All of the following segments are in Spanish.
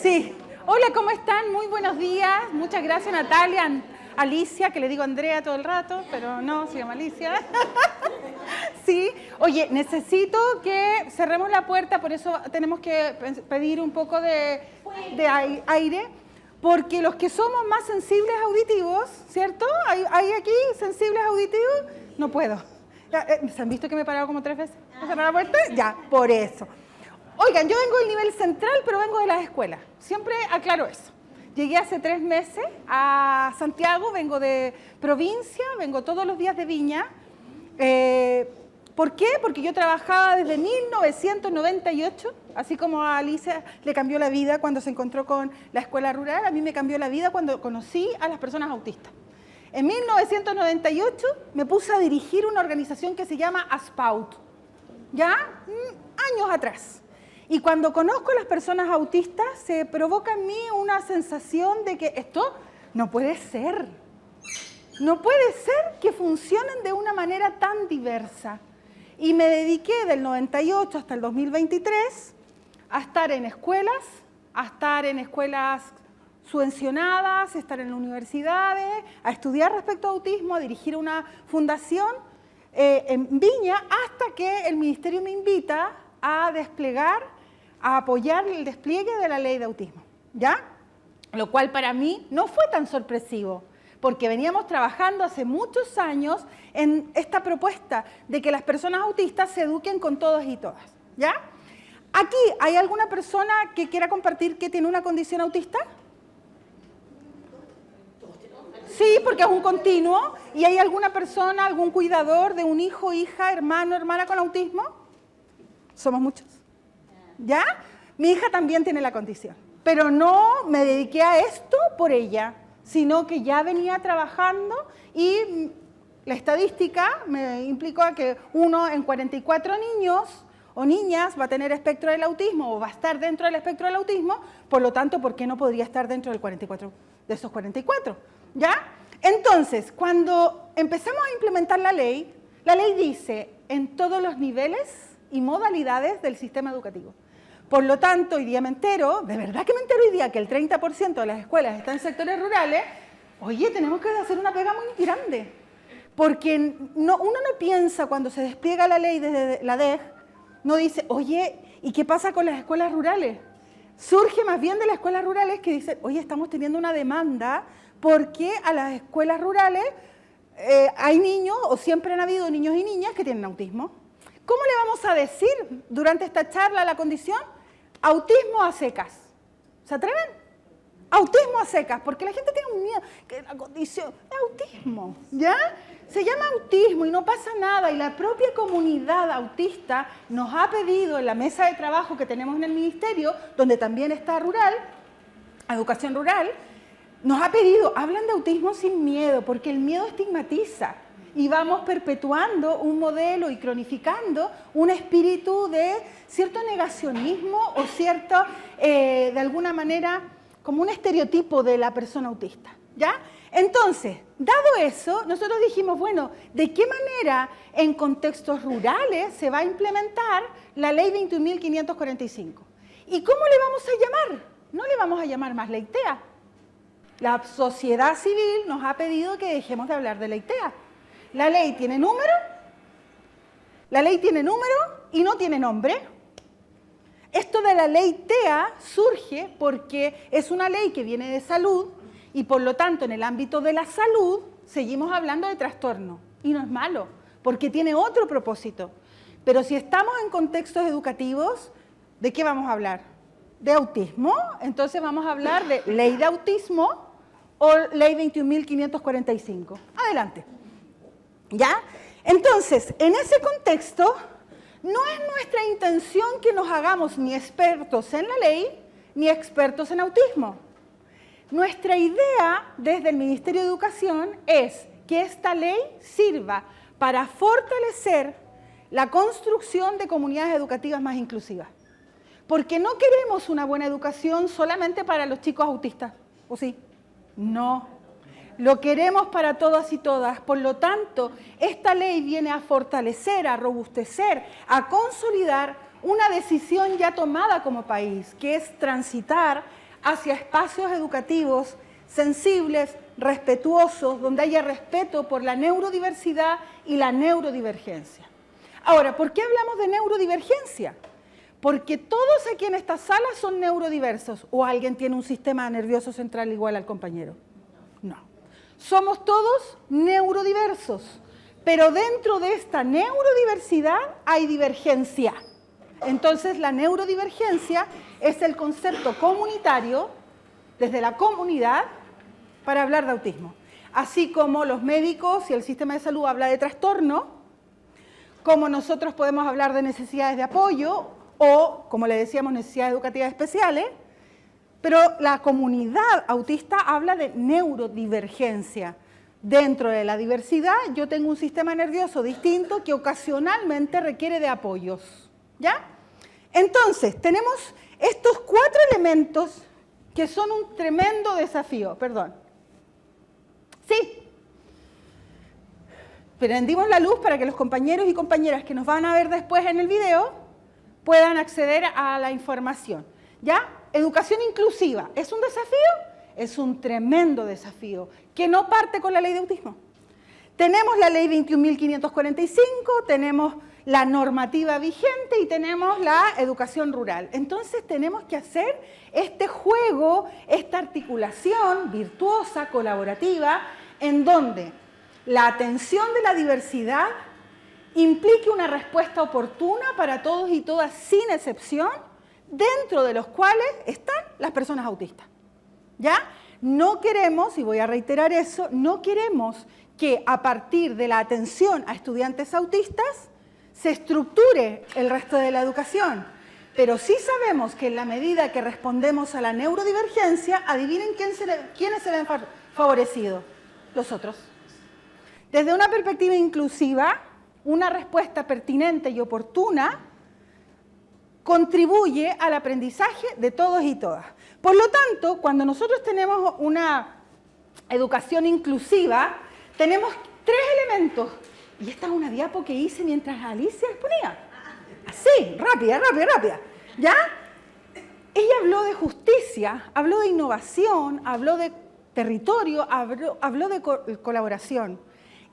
Sí. Hola, ¿cómo están? Muy buenos días. Muchas gracias, Natalia, Alicia, que le digo Andrea todo el rato, pero no, se llama Alicia. Sí. Oye, necesito que cerremos la puerta, por eso tenemos que pedir un poco de aire, porque los que somos más sensibles auditivos, ¿cierto? ¿Hay aquí sensibles auditivos? No puedo. ¿Se han visto que me he parado como 3 veces? ¿No cerrar la puerta? Ya, por eso. Oigan, yo vengo del nivel central, pero vengo de las escuelas. Siempre aclaro eso. Llegué hace 3 meses a Santiago, vengo de provincia, vengo todos los días de Viña. ¿Por qué? Porque yo trabajaba desde 1998, así como a Alicia le cambió la vida cuando se encontró con la escuela rural, a mí me cambió la vida cuando conocí a las personas autistas. En 1998 me puse a dirigir una organización que se llama ASPAUT, ¿ya? Años atrás. Y cuando conozco a las personas autistas, se provoca en mí una sensación de que esto no puede ser. No puede ser que funcionen de una manera tan diversa. Y me dediqué del 98 hasta el 2023 a estar en escuelas subvencionadas, a estar en universidades, a estudiar respecto a autismo, a dirigir una fundación en Viña, hasta que el Ministerio me invita a apoyar el despliegue de la ley de autismo, ¿ya? Lo cual para mí no fue tan sorpresivo, porque veníamos trabajando hace muchos años en esta propuesta de que las personas autistas se eduquen con todos y todas, ¿ya? Aquí, ¿hay alguna persona que quiera compartir que tiene una condición autista? Sí, porque es un continuo. ¿Y hay alguna persona, algún cuidador de un hijo, hija, hermano, hermana con autismo? Somos muchos. ¿Ya? Mi hija también tiene la condición, pero no me dediqué a esto por ella, sino que ya venía trabajando y la estadística me implicó a que 1 en 44 niños o niñas va a tener espectro del autismo o va a estar dentro del espectro del autismo, por lo tanto, ¿por qué no podría estar dentro del 44 de esos 44? ¿Ya? Entonces, cuando empezamos a implementar la ley dice en todos los niveles y modalidades del sistema educativo. Por lo tanto, hoy día me entero, de verdad que me entero hoy día que el 30% de las escuelas están en sectores rurales. Oye, tenemos que hacer una pega muy grande, porque uno no piensa cuando se despliega la ley desde la DEG, no dice, oye, ¿y qué pasa con las escuelas rurales? Surge más bien de las escuelas rurales que dicen, oye, estamos teniendo una demanda porque a las escuelas rurales hay niños, o siempre han habido niños y niñas que tienen autismo. ¿Cómo le vamos a decir durante esta charla la condición? Autismo a secas. ¿Se atreven? Autismo a secas, porque la gente tiene un miedo, que la condición es autismo, ¿ya? Se llama autismo y no pasa nada, y la propia comunidad autista nos ha pedido en la mesa de trabajo que tenemos en el ministerio, donde también está rural, educación rural, nos ha pedido, hablan de autismo sin miedo, porque el miedo estigmatiza. Y vamos perpetuando un modelo y cronificando un espíritu de cierto negacionismo o cierto, de alguna manera, como un estereotipo de la persona autista, ¿ya? Entonces, dado eso, nosotros dijimos, bueno, ¿de qué manera en contextos rurales se va a implementar la ley 21.545? ¿Y cómo le vamos a llamar? No le vamos a llamar más ley TEA. La sociedad civil nos ha pedido que dejemos de hablar de ley TEA. La ley tiene número y no tiene nombre. Esto de la ley TEA surge porque es una ley que viene de salud y por lo tanto en el ámbito de la salud seguimos hablando de trastorno. Y no es malo, porque tiene otro propósito. Pero si estamos en contextos educativos, ¿de qué vamos a hablar? ¿De autismo? Entonces vamos a hablar de ley de autismo o ley 21.545. Adelante. ¿Ya? Entonces, en ese contexto, no es nuestra intención que nos hagamos ni expertos en la ley, ni expertos en autismo. Nuestra idea desde el Ministerio de Educación es que esta ley sirva para fortalecer la construcción de comunidades educativas más inclusivas. Porque no queremos una buena educación solamente para los chicos autistas, ¿o sí? No. Lo queremos para todas y todas. Por lo tanto, esta ley viene a fortalecer, a robustecer, a consolidar una decisión ya tomada como país, que es transitar hacia espacios educativos sensibles, respetuosos, donde haya respeto por la neurodiversidad y la neurodivergencia. Ahora, ¿por qué hablamos de neurodivergencia? Porque todos aquí en esta sala son neurodiversos, o alguien tiene un sistema nervioso central igual al compañero. No. Somos todos neurodiversos, pero dentro de esta neurodiversidad hay divergencia. Entonces, la neurodivergencia es el concepto comunitario, desde la comunidad, para hablar de autismo. Así como los médicos y el sistema de salud habla de trastorno, como nosotros podemos hablar de necesidades de apoyo, o, como le decíamos, necesidades educativas especiales, pero la comunidad autista habla de neurodivergencia. Dentro de la diversidad, yo tengo un sistema nervioso distinto que ocasionalmente requiere de apoyos. ¿Ya? Entonces, tenemos estos 4 elementos que son un tremendo desafío. Perdón. Sí. Prendimos la luz para que los compañeros y compañeras que nos van a ver después en el video puedan acceder a la información. ¿Ya? Educación inclusiva. ¿Es un desafío? Es un tremendo desafío que no parte con la ley de autismo. Tenemos la ley 21.545, tenemos la normativa vigente y tenemos la educación rural. Entonces tenemos que hacer este juego, esta articulación virtuosa, colaborativa, en donde la atención de la diversidad implique una respuesta oportuna para todos y todas sin excepción, dentro de los cuales están las personas autistas. ¿Ya? No queremos, y voy a reiterar eso, no queremos que a partir de la atención a estudiantes autistas se estructure el resto de la educación. Pero sí sabemos que en la medida que respondemos a la neurodivergencia, adivinen quiénes se ven favorecidos, los otros. Desde una perspectiva inclusiva, una respuesta pertinente y oportuna contribuye al aprendizaje de todos y todas. Por lo tanto, cuando nosotros tenemos una educación inclusiva, tenemos 3 elementos. Y esta es una diapo que hice mientras Alicia exponía. Así, rápida. ¿Ya? Ella habló de justicia, habló de innovación, habló de territorio, habló de colaboración.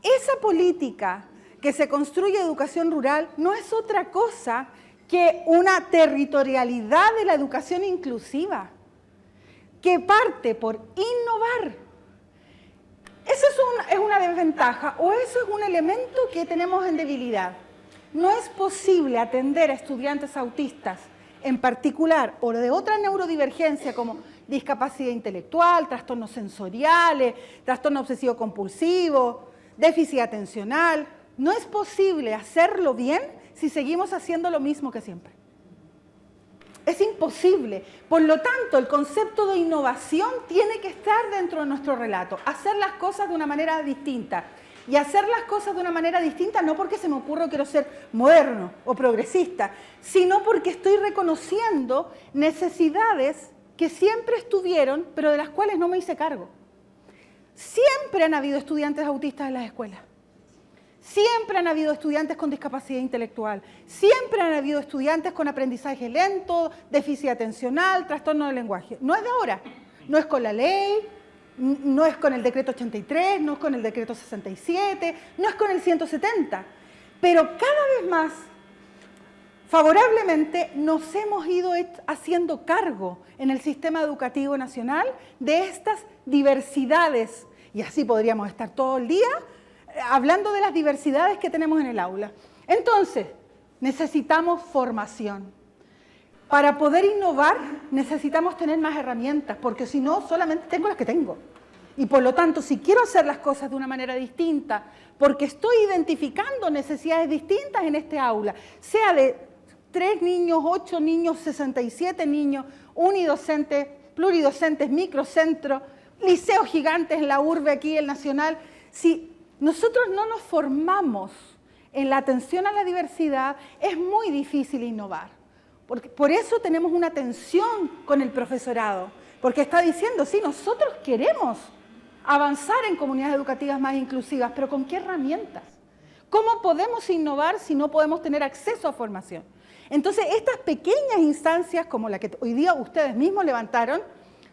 Esa política que se construye educación rural no es otra cosa que una territorialidad de la educación inclusiva, que parte por innovar. Eso es una desventaja, o eso es un elemento que tenemos en debilidad. No es posible atender a estudiantes autistas en particular, o de otra neurodivergencia como discapacidad intelectual, trastornos sensoriales, trastorno obsesivo-compulsivo, déficit atencional. No es posible hacerlo bien si seguimos haciendo lo mismo que siempre. Es imposible. Por lo tanto, el concepto de innovación tiene que estar dentro de nuestro relato. Hacer las cosas de una manera distinta. Y hacer las cosas de una manera distinta no porque se me ocurra que quiero ser moderno o progresista, sino porque estoy reconociendo necesidades que siempre estuvieron, pero de las cuales no me hice cargo. Siempre han habido estudiantes autistas en las escuelas. Siempre han habido estudiantes con discapacidad intelectual, siempre han habido estudiantes con aprendizaje lento, déficit atencional, trastorno del lenguaje. No es de ahora, no es con la ley, no es con el decreto 83, no es con el decreto 67, no es con el 170. Pero cada vez más, favorablemente, nos hemos ido haciendo cargo en el sistema educativo nacional de estas diversidades. Y así podríamos estar todo el día hablando de las diversidades que tenemos en el aula. Entonces, necesitamos formación. Para poder innovar, necesitamos tener más herramientas, porque si no, solamente tengo las que tengo. Y por lo tanto, si quiero hacer las cosas de una manera distinta, porque estoy identificando necesidades distintas en este aula, sea de 3 niños, 8 niños, 67 niños, unidocentes, pluridocentes, microcentros, liceos gigantes en la urbe aquí, el nacional, si nosotros no nos formamos en la atención a la diversidad, es muy difícil innovar. Por eso tenemos una tensión con el profesorado, porque está diciendo, sí, nosotros queremos avanzar en comunidades educativas más inclusivas, pero ¿con qué herramientas? ¿Cómo podemos innovar si no podemos tener acceso a formación? Entonces, estas pequeñas instancias, como la que hoy día ustedes mismos levantaron,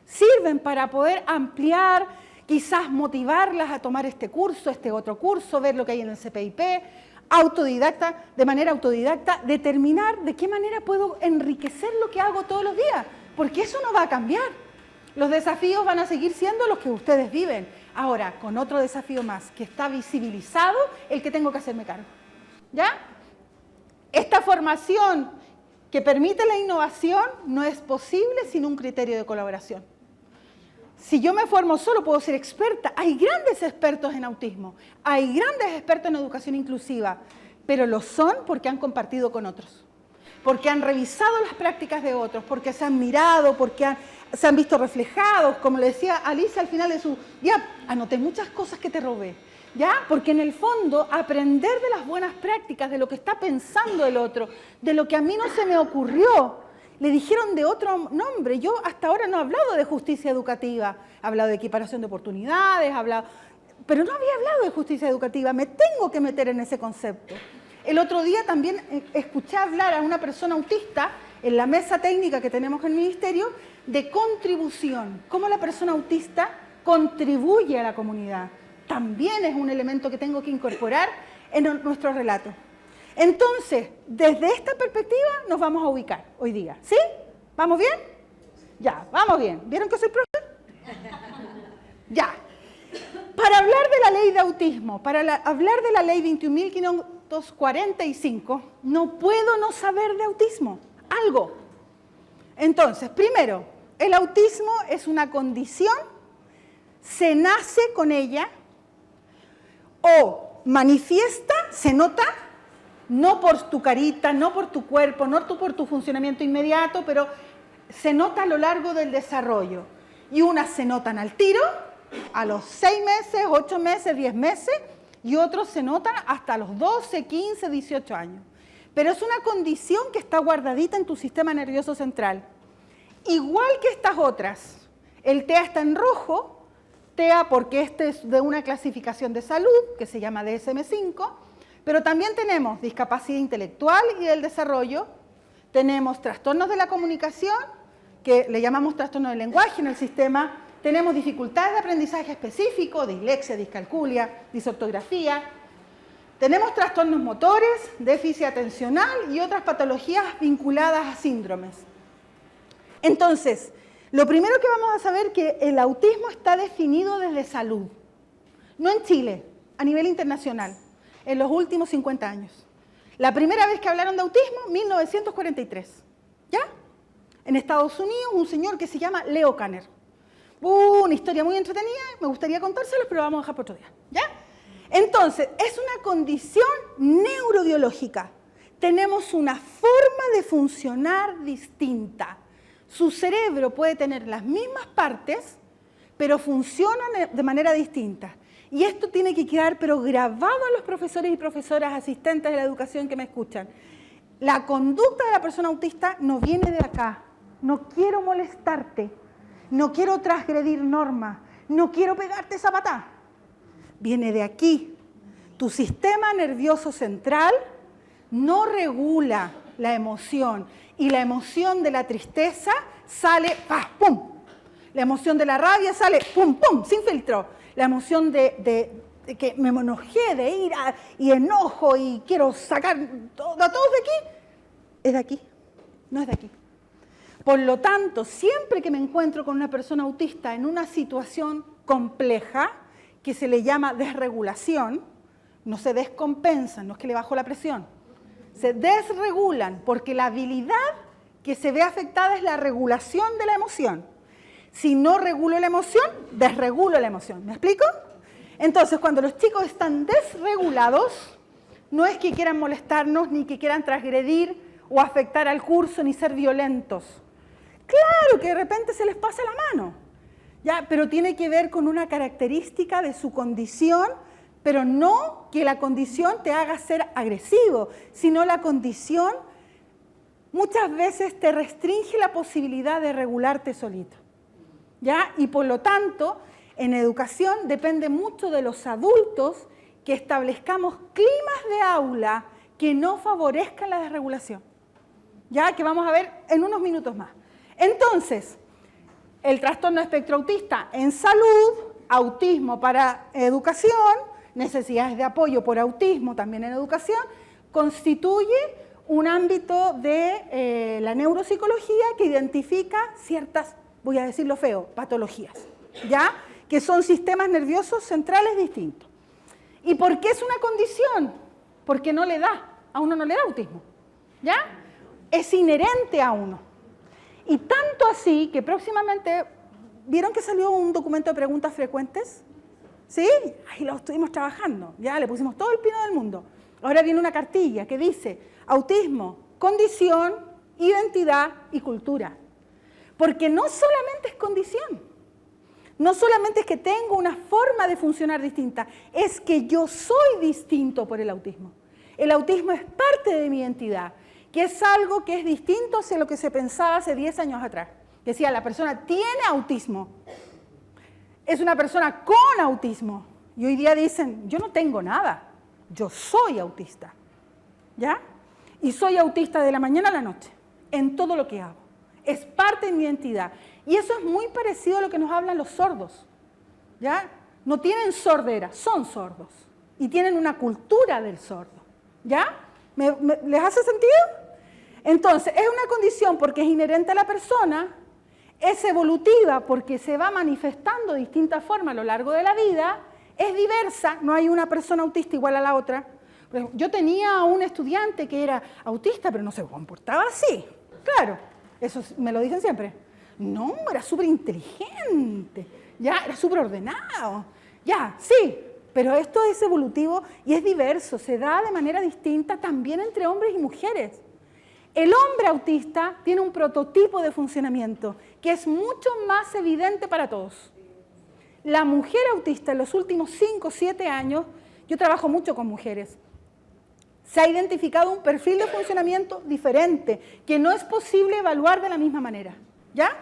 sirven para poder ampliar, quizás motivarlas a tomar este curso, este otro curso, ver lo que hay en el CPIP, autodidacta, de manera autodidacta, determinar de qué manera puedo enriquecer lo que hago todos los días, porque eso no va a cambiar. Los desafíos van a seguir siendo los que ustedes viven. Ahora, con otro desafío más, que está visibilizado el que tengo que hacerme cargo. ¿Ya? Esta formación que permite la innovación no es posible sin un criterio de colaboración. Si yo me formo solo, puedo ser experta. Hay grandes expertos en autismo, hay grandes expertos en educación inclusiva, pero lo son porque han compartido con otros, porque han revisado las prácticas de otros, porque se han mirado, porque se han visto reflejados, como le decía Alicia al final de su... Ya, anoté muchas cosas que te robé, ¿ya? Porque en el fondo, aprender de las buenas prácticas, de lo que está pensando el otro, de lo que a mí no se me ocurrió, le dijeron de otro nombre. Yo hasta ahora no he hablado de justicia educativa, he hablado de equiparación de oportunidades, pero no había hablado de justicia educativa, me tengo que meter en ese concepto. El otro día también escuché hablar a una persona autista en la mesa técnica que tenemos en el ministerio de contribución, cómo la persona autista contribuye a la comunidad. También es un elemento que tengo que incorporar en nuestro relato. Entonces, desde esta perspectiva nos vamos a ubicar hoy día. ¿Sí? ¿Vamos bien? Ya, vamos bien. ¿Vieron que soy profe? Ya. Para hablar de la ley de autismo, hablar de la ley 21.545, no puedo no saber de autismo. Algo. Entonces, primero, el autismo es una condición, se nace con ella o manifiesta, se nota, no por tu carita, no por tu cuerpo, no por tu funcionamiento inmediato, pero se nota a lo largo del desarrollo. Y unas se notan al tiro, a los 6 meses, 8 meses, 10 meses, y otros se notan hasta los 12, 15, 18 años. Pero es una condición que está guardadita en tu sistema nervioso central. Igual que estas otras. El TEA está en rojo, TEA porque este es de una clasificación de salud, que se llama DSM-5, pero también tenemos discapacidad intelectual y del desarrollo, tenemos trastornos de la comunicación, que le llamamos trastorno del lenguaje en el sistema, tenemos dificultades de aprendizaje específico, dislexia, discalculia, disortografía, tenemos trastornos motores, déficit atencional y otras patologías vinculadas a síndromes. Entonces, lo primero que vamos a saber es que el autismo está definido desde salud, no en Chile, a nivel internacional, en los últimos 50 años. La primera vez que hablaron de autismo, 1943, ¿ya? En Estados Unidos, un señor que se llama Leo Kanner. Una historia muy entretenida, me gustaría contárselos, pero lo vamos a dejar para otro día, ¿ya? Entonces, es una condición neurobiológica. Tenemos una forma de funcionar distinta. Su cerebro puede tener las mismas partes, pero funcionan de manera distinta. Y esto tiene que quedar pero grabado a los profesores y profesoras asistentes de la educación que me escuchan. La conducta de la persona autista no viene de acá. No quiero molestarte, no quiero transgredir normas, no quiero pegarte esa patada. Viene de aquí. Tu sistema nervioso central no regula la emoción y la emoción de la tristeza sale ¡pum! La emoción de la rabia sale ¡pum! ¡Pum! Sin filtro. La emoción de que me enojé, de ira y enojo y quiero sacar a todos de aquí, es de aquí, no es de aquí. Por lo tanto, siempre que me encuentro con una persona autista en una situación compleja, que se le llama desregulación, no se descompensan, no es que le bajo la presión, se desregulan porque la habilidad que se ve afectada es la regulación de la emoción. Si no regulo la emoción, desregulo la emoción. ¿Me explico? Entonces, cuando los chicos están desregulados, no es que quieran molestarnos, ni que quieran transgredir o afectar al curso, ni ser violentos. Claro que de repente se les pasa la mano, ¿ya? Pero tiene que ver con una característica de su condición, pero no que la condición te haga ser agresivo, sino la condición muchas veces te restringe la posibilidad de regularte solito. ¿Ya? Y por lo tanto, en educación depende mucho de los adultos que establezcamos climas de aula que no favorezcan la desregulación. ya que vamos a ver en unos minutos más. Entonces, el trastorno espectro autista en salud, autismo para educación, necesidades de apoyo por autismo también en educación, constituye un ámbito de la neuropsicología que identifica ciertas, voy a decirlo feo, patologías, ¿ya? Que son sistemas nerviosos centrales distintos. ¿Y por qué es una condición? Porque no le da, a uno no le da autismo, ¿ya? Es inherente a uno. Y tanto así que próximamente, ¿vieron que salió un documento de preguntas frecuentes? ¿Sí? Ahí lo estuvimos trabajando, ya le pusimos todo el pino del mundo. Ahora viene una cartilla que dice autismo, condición, identidad y cultura. Porque no solamente es condición, no solamente es que tengo una forma de funcionar distinta, es que yo soy distinto por el autismo. El autismo es parte de mi identidad, que es algo que es distinto a lo que se pensaba hace 10 años atrás. Decía, la persona tiene autismo, es una persona con autismo. Y hoy día dicen, yo no tengo nada, yo soy autista, ¿ya? Y soy autista de la mañana a la noche, en todo lo que hago. Es parte de mi identidad. Y eso es muy parecido a lo que nos hablan los sordos, ¿ya? No tienen sordera, son sordos. Y tienen una cultura del sordo, ¿ya? ¿Les hace sentido? Entonces, es una condición porque es inherente a la persona, es evolutiva porque se va manifestando de distintas formas a lo largo de la vida, es diversa, no hay una persona autista igual a la otra. Por ejemplo, yo tenía un estudiante que era autista, pero no se comportaba así. Claro, eso me lo dicen siempre. No, era súper inteligente, ya, era súper ordenado. Ya, sí, pero esto es evolutivo y es diverso, se da de manera distinta también entre hombres y mujeres. El hombre autista tiene un prototipo de funcionamiento que es mucho más evidente para todos. La mujer autista en los últimos 5 o 7 años, yo trabajo mucho con mujeres, se ha identificado un perfil de funcionamiento diferente que no es posible evaluar de la misma manera, ¿ya?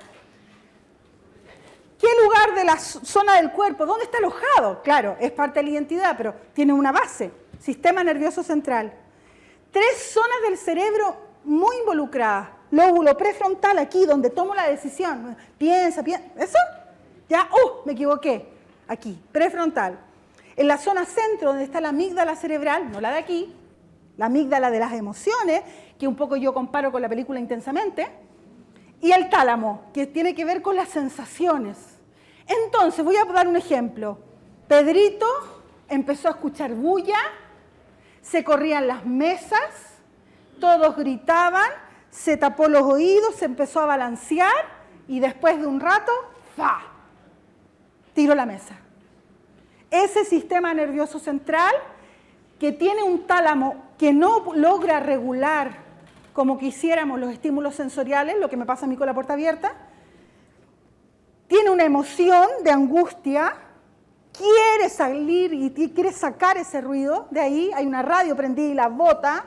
¿Qué lugar de la zona del cuerpo? ¿Dónde está alojado? Claro, es parte de la identidad, pero tiene una base, sistema nervioso central. 3 zonas del cerebro muy involucradas. Lóbulo prefrontal, aquí donde tomo la decisión. Piensa, ¿eso? Ya, me equivoqué. Aquí, prefrontal. En la zona centro, donde está la amígdala cerebral, no la de aquí, la amígdala de las emociones, que un poco yo comparo con la película Intensamente, y el tálamo, que tiene que ver con las sensaciones. Entonces, voy a dar un ejemplo. Pedrito empezó a escuchar bulla, se corrían las mesas, todos gritaban, se tapó los oídos, se empezó a balancear y después de un rato, ¡fa!, tiró la mesa. Ese sistema nervioso central que tiene un tálamo que no logra regular como quisiéramos los estímulos sensoriales, lo que me pasa a mí con la puerta abierta, tiene una emoción de angustia, quiere salir y quiere sacar ese ruido, de ahí hay una radio prendida y la bota,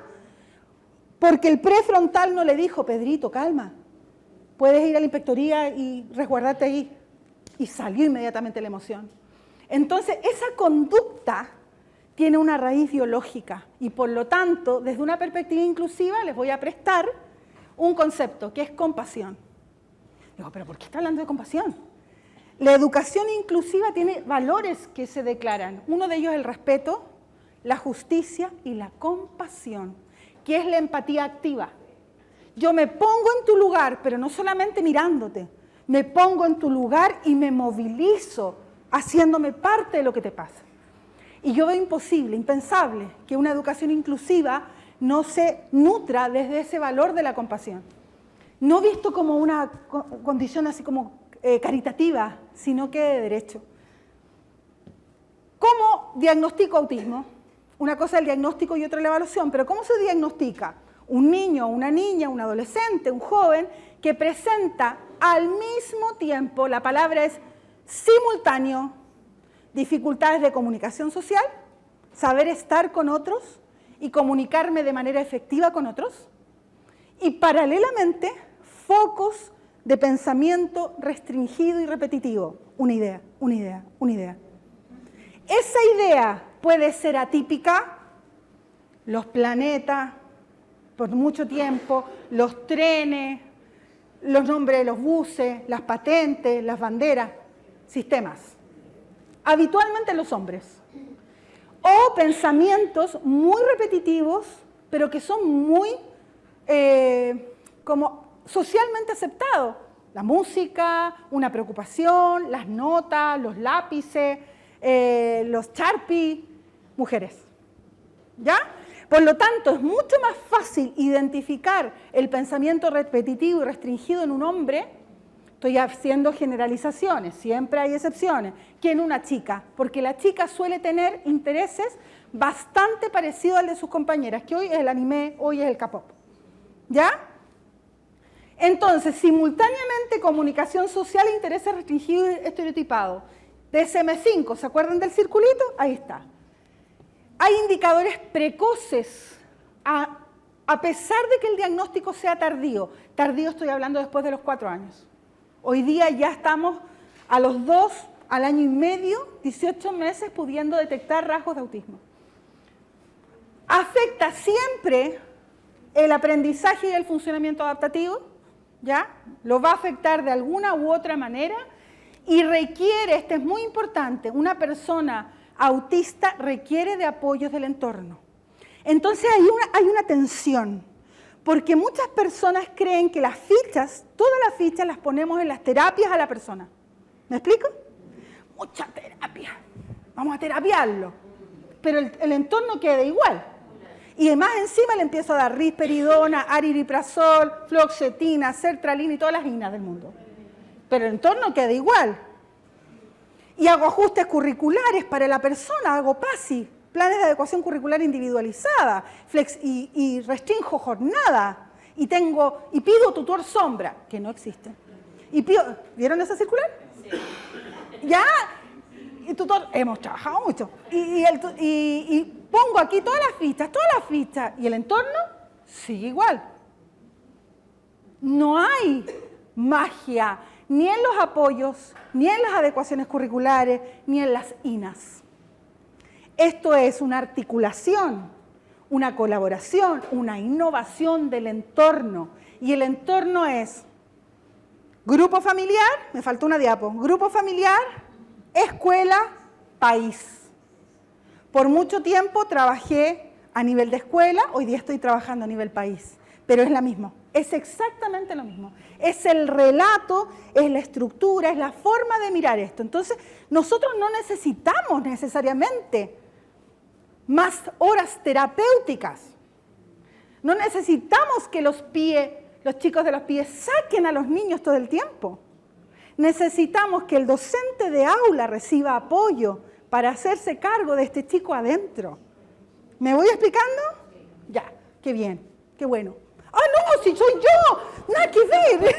porque el prefrontal no le dijo, Pedrito, calma, puedes ir a la inspectoría y resguardarte ahí. Y salió inmediatamente la emoción. Entonces, esa conducta tiene una raíz biológica y por lo tanto, desde una perspectiva inclusiva, les voy a prestar un concepto que es compasión. Digo, ¿pero por qué está hablando de compasión? La educación inclusiva tiene valores que se declaran. Uno de ellos es el respeto, la justicia y la compasión, que es la empatía activa. Yo me pongo en tu lugar, pero no solamente mirándote, me pongo en tu lugar y me movilizo, haciéndome parte de lo que te pasa. Y yo veo imposible, impensable, que una educación inclusiva no se nutra desde ese valor de la compasión. No visto como una condición así como caritativa, sino que de derecho. ¿Cómo diagnostico autismo? Una cosa es el diagnóstico y otra la evaluación, pero ¿cómo se diagnostica? Un niño, una niña, un adolescente, un joven que presenta al mismo tiempo, la palabra es simultáneo, dificultades de comunicación social, saber estar con otros y comunicarme de manera efectiva con otros, y paralelamente focos de pensamiento restringido y repetitivo. Una idea, una idea, una idea. Esa idea puede ser atípica, los planetas, por mucho tiempo, los trenes, los nombres de los buses, las patentes, las banderas, sistemas. Habitualmente los hombres. O pensamientos muy repetitivos, pero que son muy como socialmente aceptados. La música, una preocupación, las notas, los lápices, los Sharpie, mujeres. ¿Ya? Por lo tanto, es mucho más fácil identificar el pensamiento repetitivo y restringido en un hombre, estoy haciendo generalizaciones, siempre hay excepciones, que en una chica, porque la chica suele tener intereses bastante parecidos al de sus compañeras, que hoy es el anime, hoy es el K-pop. ¿Ya? Entonces, simultáneamente, comunicación social e intereses restringidos y estereotipados. DSM-5, ¿se acuerdan del circulito? Ahí está. Hay indicadores precoces, a pesar de que el diagnóstico sea tardío. Tardío estoy hablando después de los 4 años. Hoy día ya estamos a los 2, al año y medio, 18 meses, pudiendo detectar rasgos de autismo. Afecta siempre el aprendizaje y el funcionamiento adaptativo, ¿ya? Lo va a afectar de alguna u otra manera y requiere, este es muy importante, una persona autista requiere de apoyos del entorno. Entonces hay una tensión, porque muchas personas creen que las fichas, todas las fichas las ponemos en las terapias a la persona. ¿Me explico? Mucha terapia, vamos a terapiarlo, pero el entorno queda igual. Y además encima le empiezo a dar risperidona, aripiprazol, fluoxetina, sertralina y todas las inas del mundo. Pero el entorno queda igual. Y hago ajustes curriculares para la persona, hago PASI, planes de adecuación curricular individualizada, y restringo jornada, y pido tutor sombra, que no existe. ¿Vieron esa circular? Sí. ¿Ya? Y tutor, hemos trabajado mucho. Y pongo aquí todas las fichas, y el entorno sigue igual. No hay magia, ni en los apoyos, ni en las adecuaciones curriculares, ni en las INAS. Esto es una articulación, una colaboración, una innovación del entorno. Y el entorno es grupo familiar, me faltó una diapo, grupo familiar, escuela, país. Por mucho tiempo trabajé a nivel de escuela, hoy día estoy trabajando a nivel país, pero es lo mismo, es exactamente lo mismo. Es el relato, es la estructura, es la forma de mirar esto. Entonces, nosotros no necesitamos necesariamente más horas terapéuticas. No necesitamos que los chicos de los PIE saquen a los niños todo el tiempo. Necesitamos que el docente de aula reciba apoyo para hacerse cargo de este chico adentro. ¿Me voy explicando? Ya, qué bien, qué bueno. ¡Ah, no, si soy yo! ¡Nada que ver!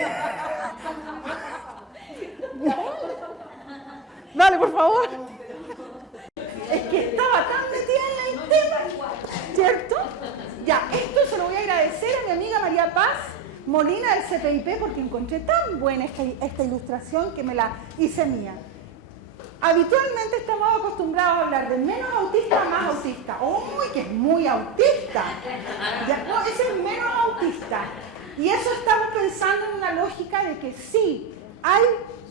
Dale, por favor. Es que estaba tan metida en el tema, ¿cierto? Ya, esto se lo voy a agradecer a mi amiga María Paz Molina del CPIP porque encontré tan buena esta ilustración que me la hice mía. Habitualmente estamos acostumbrados a hablar de menos autista a más autista. ¡Uy, que es muy autista! Ya, no, ese es menos autista. Y eso estamos pensando en una lógica de que sí, hay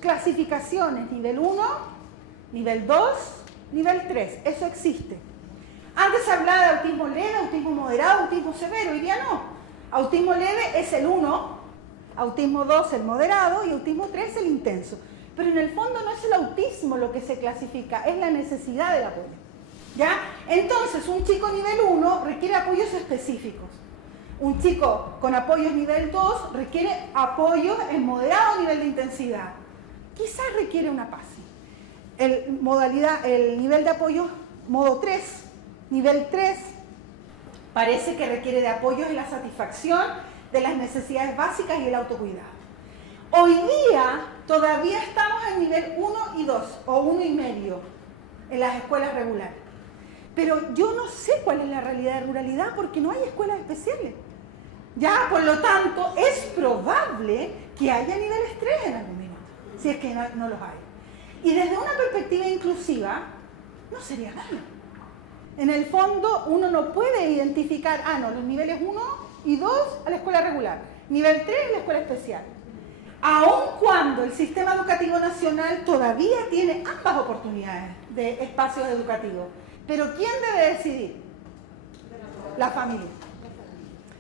clasificaciones, nivel 1, nivel 2, nivel 3. Eso existe. Antes se hablaba de autismo leve, autismo moderado, autismo severo. Hoy día no. Autismo leve es el 1, autismo 2 el moderado y autismo 3 el intenso. Pero en el fondo no es el autismo lo que se clasifica, es la necesidad del apoyo. ¿Ya? Entonces, un chico nivel 1 requiere apoyos específicos. Un chico con apoyos nivel 2 requiere apoyos en moderado nivel de intensidad. Quizás requiere una PASI. El nivel de apoyo modo 3, nivel 3, parece que requiere de apoyos en la satisfacción de las necesidades básicas y el autocuidado. Hoy día todavía estamos en nivel 1 y 2 o 1 y medio en las escuelas regulares. Pero yo no sé cuál es la realidad de ruralidad porque no hay escuelas especiales. Ya, por lo tanto, es probable que haya niveles 3 en algún minuto, si es que no los hay. Y desde una perspectiva inclusiva, no sería nada. En el fondo, uno no puede identificar, no, los niveles 1 y 2 a la escuela regular. Nivel 3 la escuela especial. Aun cuando el sistema educativo nacional todavía tiene ambas oportunidades de espacios educativos. Pero ¿quién debe decidir? La familia.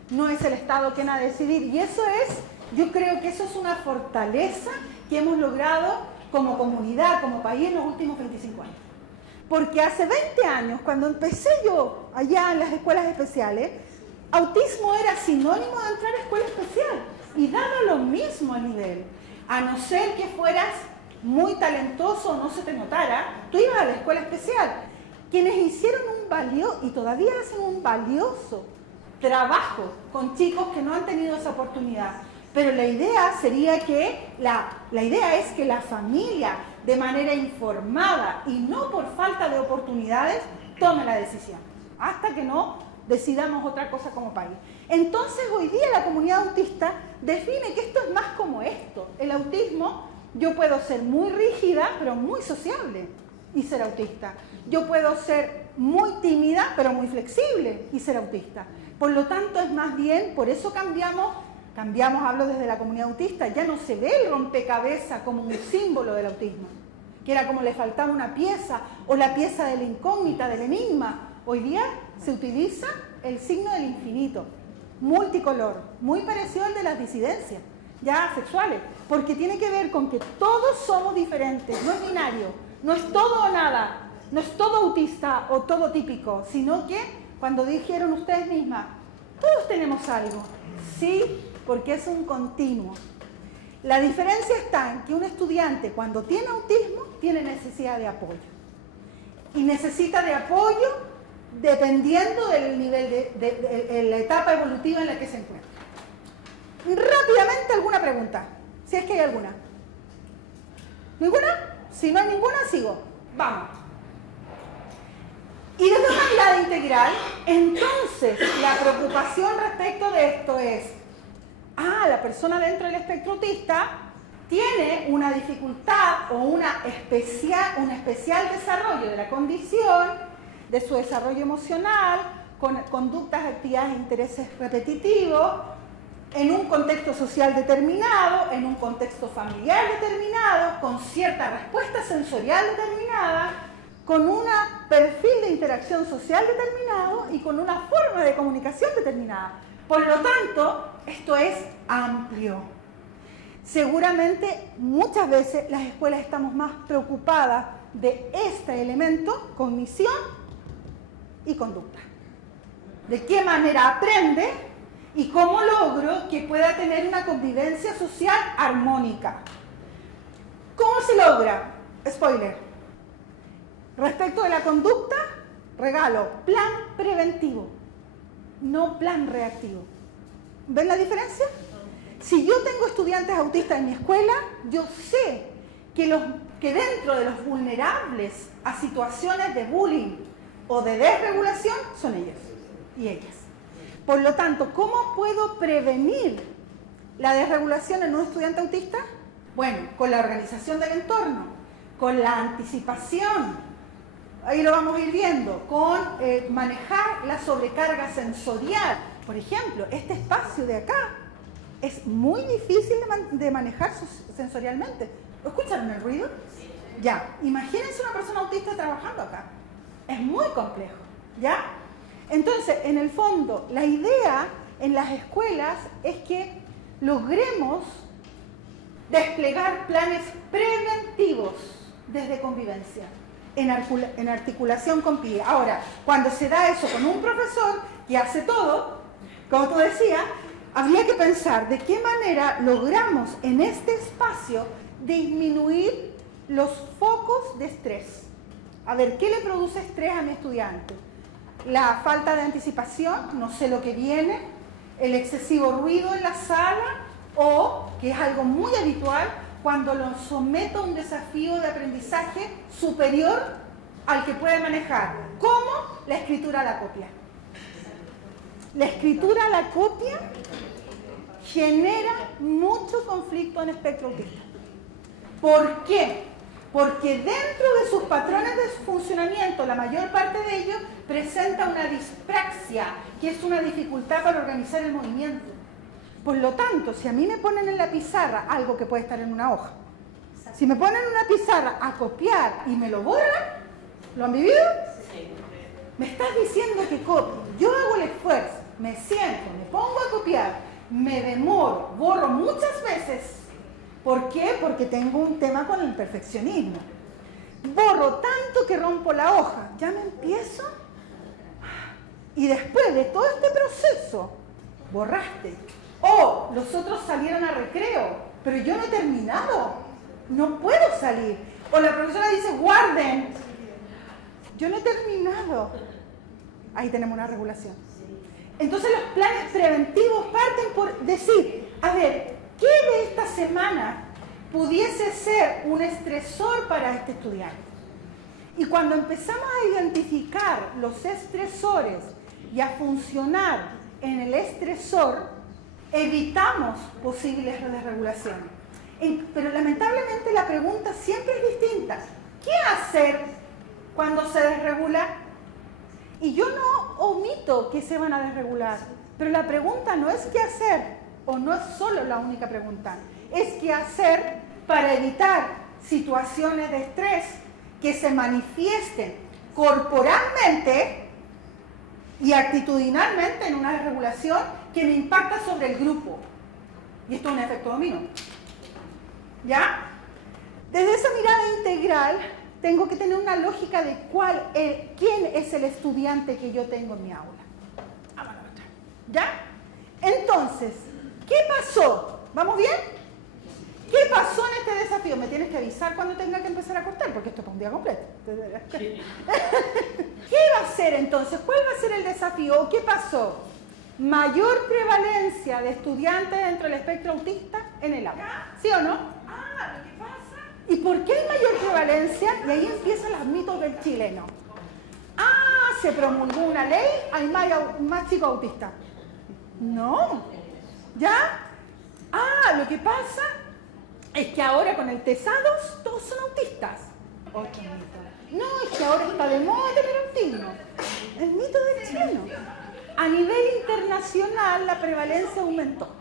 No es el Estado quien ha de decidir. Y eso es, yo creo que eso es una fortaleza que hemos logrado como comunidad, como país en los últimos 25 años. Porque hace 20 años, cuando empecé yo allá en las escuelas especiales, autismo era sinónimo de entrar a escuela especial y daba lo mismo el nivel. A no ser que fueras muy talentoso o no se te notara, tú ibas a la escuela especial. Quienes hicieron un valioso, y todavía hacen un valioso trabajo con chicos que no han tenido esa oportunidad. Pero la idea sería que, la idea es que la familia, de manera informada y no por falta de oportunidades, tome la decisión, hasta que no decidamos otra cosa como país. Entonces, hoy día la comunidad autista define que esto es más como esto. El autismo, yo puedo ser muy rígida, pero muy sociable y ser autista. Yo puedo ser muy tímida, pero muy flexible y ser autista. Por lo tanto, es más bien, por eso cambiamos, hablo desde la comunidad autista, ya no se ve el rompecabezas como un símbolo del autismo, que era como le faltaba una pieza, o la pieza de la incógnita, del enigma. Hoy día se utiliza el signo del infinito, multicolor, muy parecido al de las disidencias, ya sexuales, porque tiene que ver con que todos somos diferentes, no es binario, no es todo o nada, no es todo autista o todo típico, sino que, cuando dijeron ustedes mismas, todos tenemos algo, sí, porque es un continuo. La diferencia está en que un estudiante, cuando tiene autismo, tiene necesidad de apoyo. Y necesita de apoyo dependiendo del nivel de la etapa evolutiva en la que se encuentra. Rápidamente, alguna pregunta, si es que hay alguna. ¿Ninguna? Si no hay ninguna, sigo. Vamos. Y desde una mirada integral, entonces, la preocupación respecto de esto es, la persona dentro del espectro autista tiene una dificultad o un especial desarrollo de la condición, de su desarrollo emocional, con conductas, actividades e intereses repetitivos, en un contexto social determinado, en un contexto familiar determinado, con cierta respuesta sensorial determinada, con un perfil de interacción social determinado y con una forma de comunicación determinada. Por lo tanto, esto es amplio. Seguramente muchas veces las escuelas estamos más preocupadas de este elemento, cognición y conducta. De qué manera aprende y cómo logro que pueda tener una convivencia social armónica. ¿Cómo se logra? Spoiler. Respecto de la conducta, regalo, plan preventivo, no plan reactivo. ¿Ven la diferencia? Si yo tengo estudiantes autistas en mi escuela, yo sé que dentro de los vulnerables a situaciones de bullying o de desregulación son ellos y ellas. Por lo tanto, ¿cómo puedo prevenir la desregulación en un estudiante autista? Bueno, con la organización del entorno, con la anticipación, ahí lo vamos a ir viendo, con manejar la sobrecarga sensorial. Por ejemplo, este espacio de acá es muy difícil de manejar sensorialmente. ¿Escucharon el ruido? Ya, imagínense una persona autista trabajando acá. Es muy complejo, ¿ya? Entonces, en el fondo, la idea en las escuelas es que logremos desplegar planes preventivos desde convivencia, en articulación con PIE. Ahora, cuando se da eso con un profesor que hace todo, como tú decías, habría que pensar de qué manera logramos en este espacio disminuir los focos de estrés. A ver, ¿qué le produce estrés a mi estudiante? La falta de anticipación, no sé lo que viene, el excesivo ruido en la sala o, que es algo muy habitual, cuando lo someto a un desafío de aprendizaje superior al que puede manejar, como la escritura a la copia. La escritura a la copia genera mucho conflicto en espectro autista. ¿Por qué? Porque dentro de sus patrones de funcionamiento, la mayor parte de ellos presenta una dispraxia, que es una dificultad para organizar el movimiento. Por lo tanto, si a mí me ponen en la pizarra algo que puede estar en una hoja, si me ponen en una pizarra a copiar y me lo borran, ¿lo han vivido? Sí. Me estás diciendo que copio. Yo hago el esfuerzo, me siento, me pongo a copiar, me demoro, borro muchas veces. ¿Por qué? Porque tengo un tema con el perfeccionismo. Borro tanto que rompo la hoja. Ya me empiezo. Y después de todo este proceso, borraste. O los otros salieron a recreo, pero yo no he terminado. No puedo salir. O la profesora dice, guarden. Yo no he terminado. Ahí tenemos una regulación. Entonces los planes preventivos parten por decir, a ver, ¿qué de esta semana pudiese ser un estresor para este estudiante? Y cuando empezamos a identificar los estresores y a funcionar en el estresor, evitamos posibles desregulaciones. Pero lamentablemente la pregunta siempre es distinta. ¿Qué hacer cuando se desregula? Y yo no omito que se van a desregular, pero la pregunta no es qué hacer, o no es solo la única pregunta, es qué hacer para evitar situaciones de estrés que se manifiesten corporalmente y actitudinalmente en una desregulación que me impacta sobre el grupo. Y esto es un efecto dominó. ¿Ya? Desde esa mirada integral, tengo que tener una lógica de quién es el estudiante que yo tengo en mi aula. ¿Ya? Entonces, ¿qué pasó? ¿Vamos bien? ¿Qué pasó en este desafío? Me tienes que avisar cuando tenga que empezar a cortar, porque esto es para un día completo. Sí. ¿Qué va a ser entonces? ¿Cuál va a ser el desafío? ¿Qué pasó? Mayor prevalencia de estudiantes dentro del espectro autista en el aula. ¿Sí o no? ¿Qué pasa? ¿Y por qué hay mayor prevalencia? Y ahí empiezan los mitos del chileno. Se promulgó una ley, hay más chicos autistas. No. ¿Ya? Lo que pasa es que ahora con el TESA-2 todos son autistas. Otro mito. No, es que ahora está de moda tener autismo. El mito del chileno. A nivel internacional la prevalencia aumentó.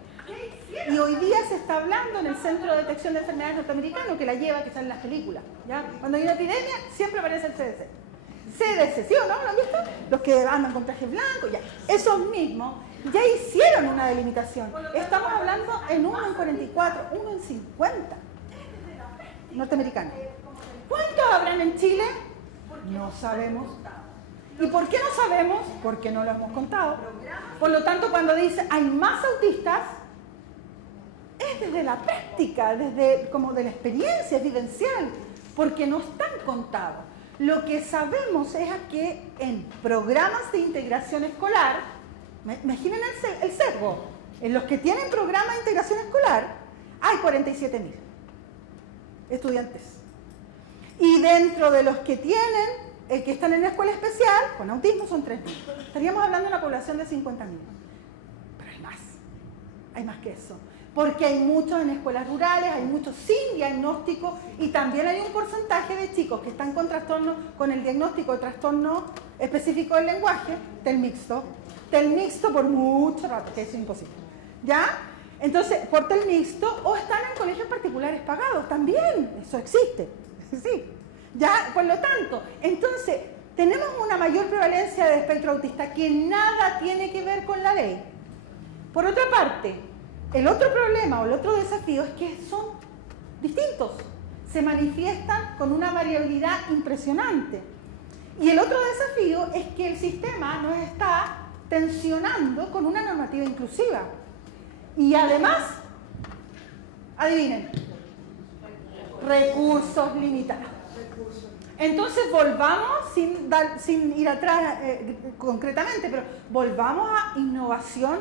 Y hoy día se está hablando en el Centro de Detección de Enfermedades norteamericano, que la lleva, que está en las películas. ¿Ya? Cuando hay una epidemia, siempre aparece el CDC. CDC, ¿sí o no? ¿Lo han visto? Los que andan con traje blanco, ya. Esos mismos ya hicieron una delimitación. Estamos hablando en 1 en 44, 1 en 50 norteamericanos. ¿Cuántos habrán en Chile? No sabemos. ¿Y por qué no sabemos? Porque no lo hemos contado. Por lo tanto, cuando dice hay más autistas, es desde la práctica, desde como de la experiencia vivencial, porque no están contados. Lo que sabemos es que en programas de integración escolar, imaginen el sesgo, en los que tienen programa de integración escolar, hay 47.000 estudiantes. Y dentro de los que tienen, que están en la escuela especial, con autismo son 3.000. Estaríamos hablando de una población de 50.000. Pero hay más que eso. Porque hay muchos en escuelas rurales, hay muchos sin diagnóstico y también hay un porcentaje de chicos que están con trastorno, con el diagnóstico de trastorno específico del lenguaje, TEL mixto por mucho rato, que es imposible. ¿Ya? Entonces, por TEL mixto o están en colegios particulares pagados, también, eso existe. Sí. ¿Ya? Por lo tanto, entonces, tenemos una mayor prevalencia de espectro autista que nada tiene que ver con la ley. Por otra parte, el otro problema o el otro desafío es que son distintos, se manifiestan con una variabilidad impresionante. Y el otro desafío es que el sistema nos está tensionando con una normativa inclusiva. Y además, adivinen, recursos limitados. Entonces volvamos, sin ir atrás concretamente, pero volvamos a innovación,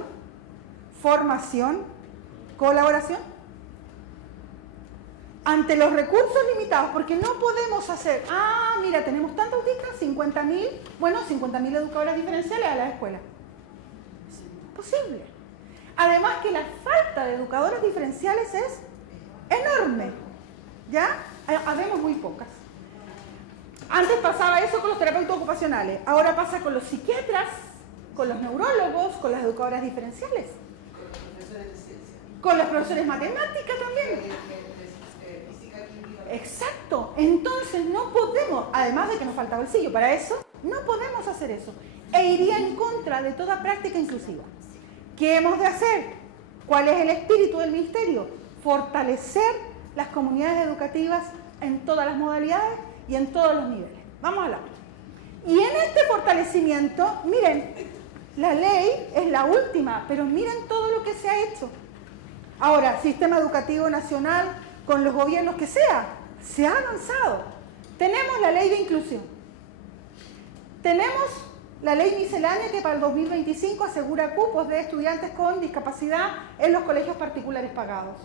formación, colaboración. Ante los recursos limitados, porque no podemos hacer, mira, tenemos tantos autistas, 50.000, bueno, 50.000 educadoras diferenciales a la escuela. Es imposible. Además que la falta de educadoras diferenciales es enorme, ¿ya? Habemos muy pocas. Antes pasaba eso con los terapeutas ocupacionales, ahora pasa con los psiquiatras, con los neurólogos, con las educadoras diferenciales. Con los profesores de matemáticas también. Exacto. Entonces no podemos, además de que nos falta bolsillo para eso, no podemos hacer eso. E iría en contra de toda práctica inclusiva. ¿Qué hemos de hacer? ¿Cuál es el espíritu del ministerio? Fortalecer las comunidades educativas en todas las modalidades y en todos los niveles. Vamos a hablar. Y en este fortalecimiento, miren, la ley es la última, pero miren todo lo que se ha hecho. Ahora, sistema educativo nacional, con los gobiernos que sea, se ha avanzado. Tenemos la ley de inclusión. Tenemos la ley miscelánea que para el 2025 asegura cupos de estudiantes con discapacidad en los colegios particulares pagados.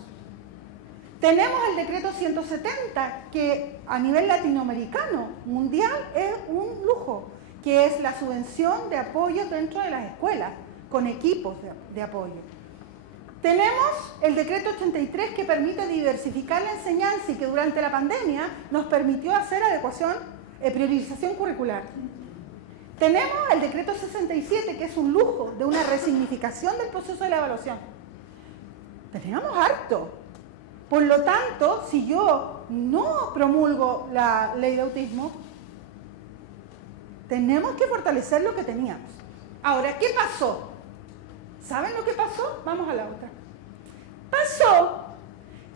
Tenemos el decreto 170 que a nivel latinoamericano, mundial, es un lujo, que es la subvención de apoyo dentro de las escuelas, con equipos de apoyo. Tenemos el decreto 83 que permite diversificar la enseñanza y que durante la pandemia nos permitió hacer priorización curricular. Tenemos el decreto 67 que es un lujo de una resignificación del proceso de la evaluación. Teníamos harto. Por lo tanto, si yo no promulgo la ley de autismo, tenemos que fortalecer lo que teníamos. Ahora, ¿qué pasó? ¿Saben lo que pasó? Vamos a la otra. Pasó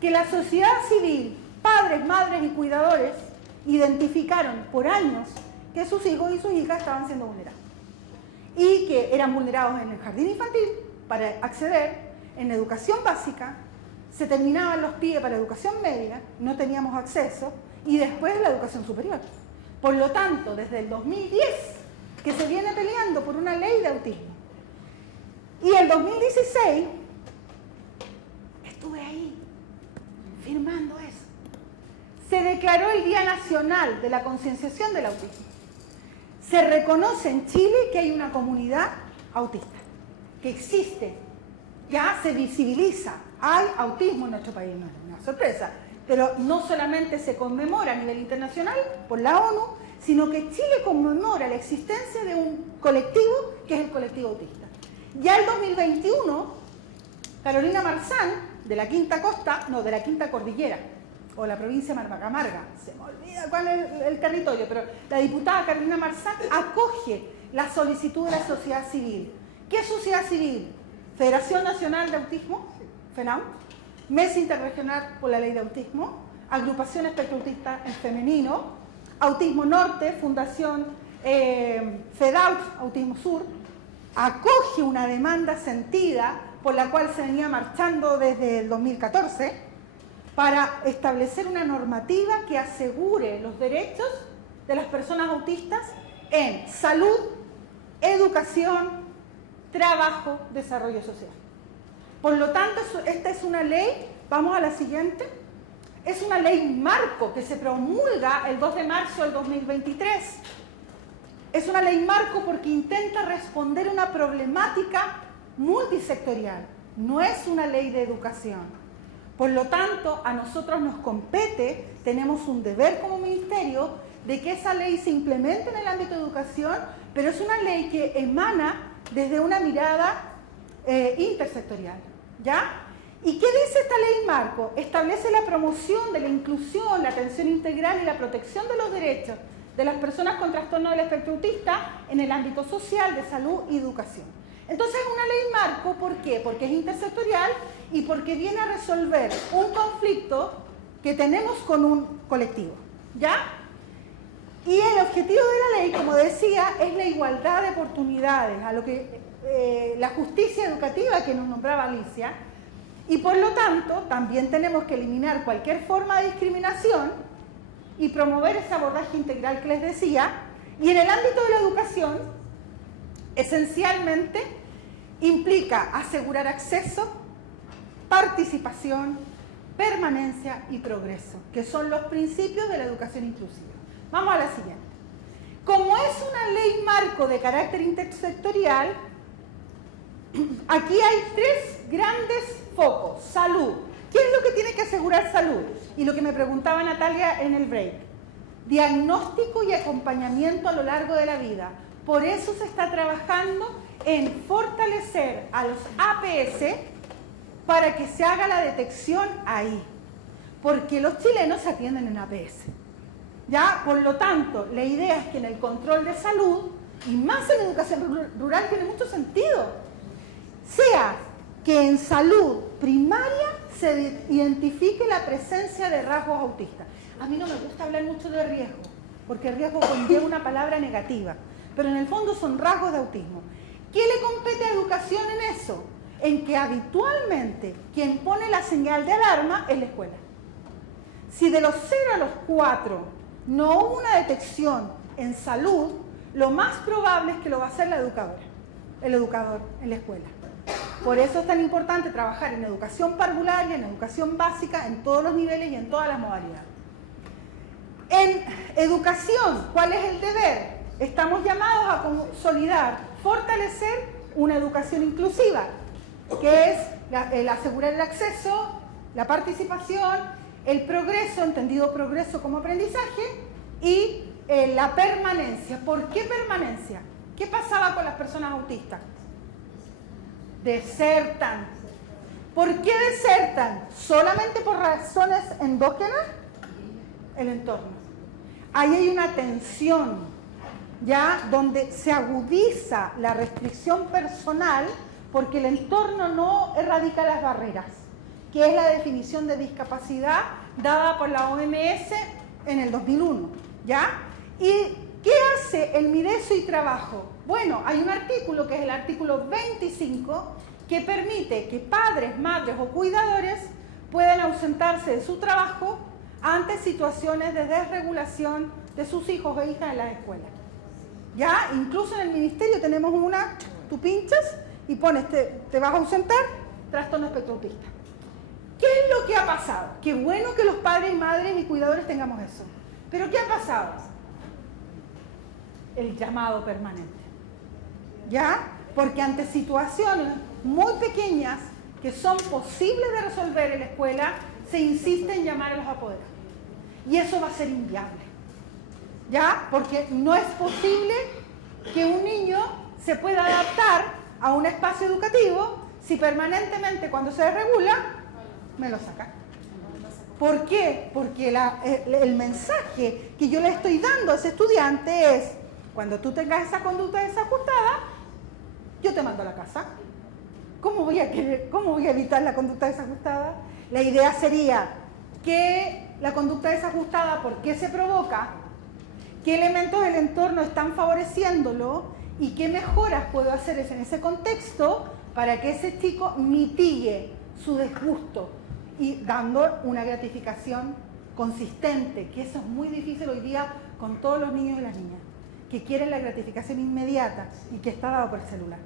que la sociedad civil, padres, madres y cuidadores, identificaron por años que sus hijos y sus hijas estaban siendo vulnerados. Y que eran vulnerados en el jardín infantil para acceder, en educación básica, se terminaban los pibes para educación media, no teníamos acceso, y después la educación superior. Por lo tanto, desde el 2010, que se viene peleando por una ley de autismo. Y el 2016, estuve ahí, firmando eso. Se declaró el Día Nacional de la Concienciación del Autismo. Se reconoce en Chile que hay una comunidad autista, que existe, ya se visibiliza. Hay autismo en nuestro país, no es una sorpresa, pero no solamente se conmemora a nivel internacional por la ONU, sino que Chile conmemora la existencia de un colectivo que es el colectivo autista. Ya el 2021, Carolina Marzán, de la Quinta Costa, no, de la Quinta Cordillera, o la provincia de Marga, se me olvida cuál es el territorio, pero la diputada Carolina Marzán acoge la solicitud de la sociedad civil. ¿Qué es sociedad civil? Federación Nacional de Autismo, FENAU, Mesa Interregional por la Ley de Autismo, Agrupación Espectro Autista en Femenino, Autismo Norte, Fundación FEDAUT, Autismo Sur, acoge una demanda sentida por la cual se venía marchando desde el 2014 para establecer una normativa que asegure los derechos de las personas autistas en salud, educación, trabajo, desarrollo social. Por lo tanto, esta es una ley, vamos a la siguiente, es una ley marco que se promulga el 2 de marzo del 2023. Es una ley marco porque intenta responder a una problemática multisectorial, no es una ley de educación. Por lo tanto, a nosotros nos compete, tenemos un deber como ministerio de que esa ley se implemente en el ámbito de educación, pero es una ley que emana desde una mirada intersectorial, ¿ya? ¿Y qué dice esta ley marco? Establece la promoción de la inclusión, la atención integral y la protección de los derechos de las personas con trastorno del espectro autista en el ámbito social, de salud y educación. Entonces es una ley marco, ¿por qué? Porque es intersectorial y porque viene a resolver un conflicto que tenemos con un colectivo, ¿ya? Y el objetivo de la ley, como decía, es la igualdad de oportunidades, a lo que la justicia educativa que nos nombraba Alicia, y por lo tanto también tenemos que eliminar cualquier forma de discriminación y promover ese abordaje integral que les decía, y en el ámbito de la educación, esencialmente implica asegurar acceso, participación, permanencia y progreso, que son los principios de la educación inclusiva. Vamos a la siguiente. Como es una ley marco de carácter intersectorial, aquí hay tres grandes focos: salud, ¿Qué es lo que tiene que asegurar salud? Y lo que me preguntaba Natalia en el break. Diagnóstico y acompañamiento a lo largo de la vida. Por eso se está trabajando en fortalecer a los APS para que se haga la detección ahí. Porque los chilenos se atienden en APS. ¿Ya? Por lo tanto, la idea es que en el control de salud, y más en educación rural, tiene mucho sentido, sea que en salud primaria se identifique la presencia de rasgos autistas. A mí no me gusta hablar mucho de riesgo, porque riesgo conlleva una palabra negativa, pero en el fondo son rasgos de autismo. ¿Qué le compete a educación en eso? En que habitualmente quien pone la señal de alarma es la escuela. Si de los 0 a los 4 no hubo una detección en salud, lo más probable es que lo va a hacer la educadora, el educador en la escuela. Por eso es tan importante trabajar en educación parvularia, en educación básica, en todos los niveles y en todas las modalidades. En educación, ¿cuál es el deber? Estamos llamados a consolidar, fortalecer una educación inclusiva, que es el asegurar el acceso, la participación, el progreso, entendido progreso como aprendizaje, y la permanencia. ¿Por qué permanencia? ¿Qué pasaba con las personas autistas? Desertan. ¿Por qué desertan? ¿Solamente por razones endógenas? El entorno. Ahí hay una tensión, ya, donde se agudiza la restricción personal porque el entorno no erradica las barreras, que es la definición de discapacidad dada por la OMS en el 2001, ¿ya? ¿Y qué hace el Mideso y Trabajo? Bueno, hay un artículo que es el artículo 25 que permite que padres, madres o cuidadores puedan ausentarse de su trabajo ante situaciones de desregulación de sus hijos e hijas en las escuelas. Ya, incluso en el ministerio tenemos una, tú pinchas y pones, te vas a ausentar, trastorno espectro autista. ¿Qué es lo que ha pasado? Qué bueno que los padres y madres y cuidadores tengamos eso. Pero ¿qué ha pasado? El llamado permanente. ¿Ya? Porque ante situaciones muy pequeñas que son posibles de resolver en la escuela, se insiste en llamar a los apoderados. Y eso va a ser inviable. ¿Ya? Porque no es posible que un niño se pueda adaptar a un espacio educativo si permanentemente cuando se desregula, me lo saca. ¿Por qué? Porque el mensaje que yo le estoy dando a ese estudiante es, cuando tú tengas esa conducta desajustada, yo te mando a la casa. ¿Cómo voy a evitar la conducta desajustada? La idea sería que la conducta desajustada, ¿por qué se provoca? ¿Qué elementos del entorno están favoreciéndolo? ¿Y qué mejoras puedo hacer en ese contexto para que ese chico mitigue su disgusto y dando una gratificación consistente? Que eso es muy difícil hoy día con todos los niños y las niñas, que quieren la gratificación inmediata y que está dado por el celular.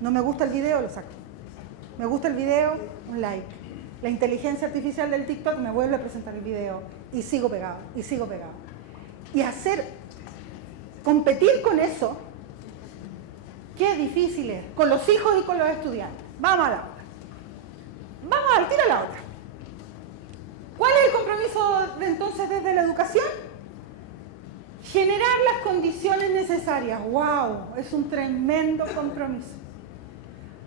No me gusta el video, lo saco. Me gusta el video, un like. La inteligencia artificial del TikTok me vuelve a presentar el video y sigo pegado, y sigo pegado. Y competir con eso, qué difícil es, con los hijos y con los estudiantes. Vamos a la otra. Vamos a tira la otra. ¿Cuál es el compromiso entonces desde la educación? Generar las condiciones necesarias. ¡Wow! Es un tremendo compromiso.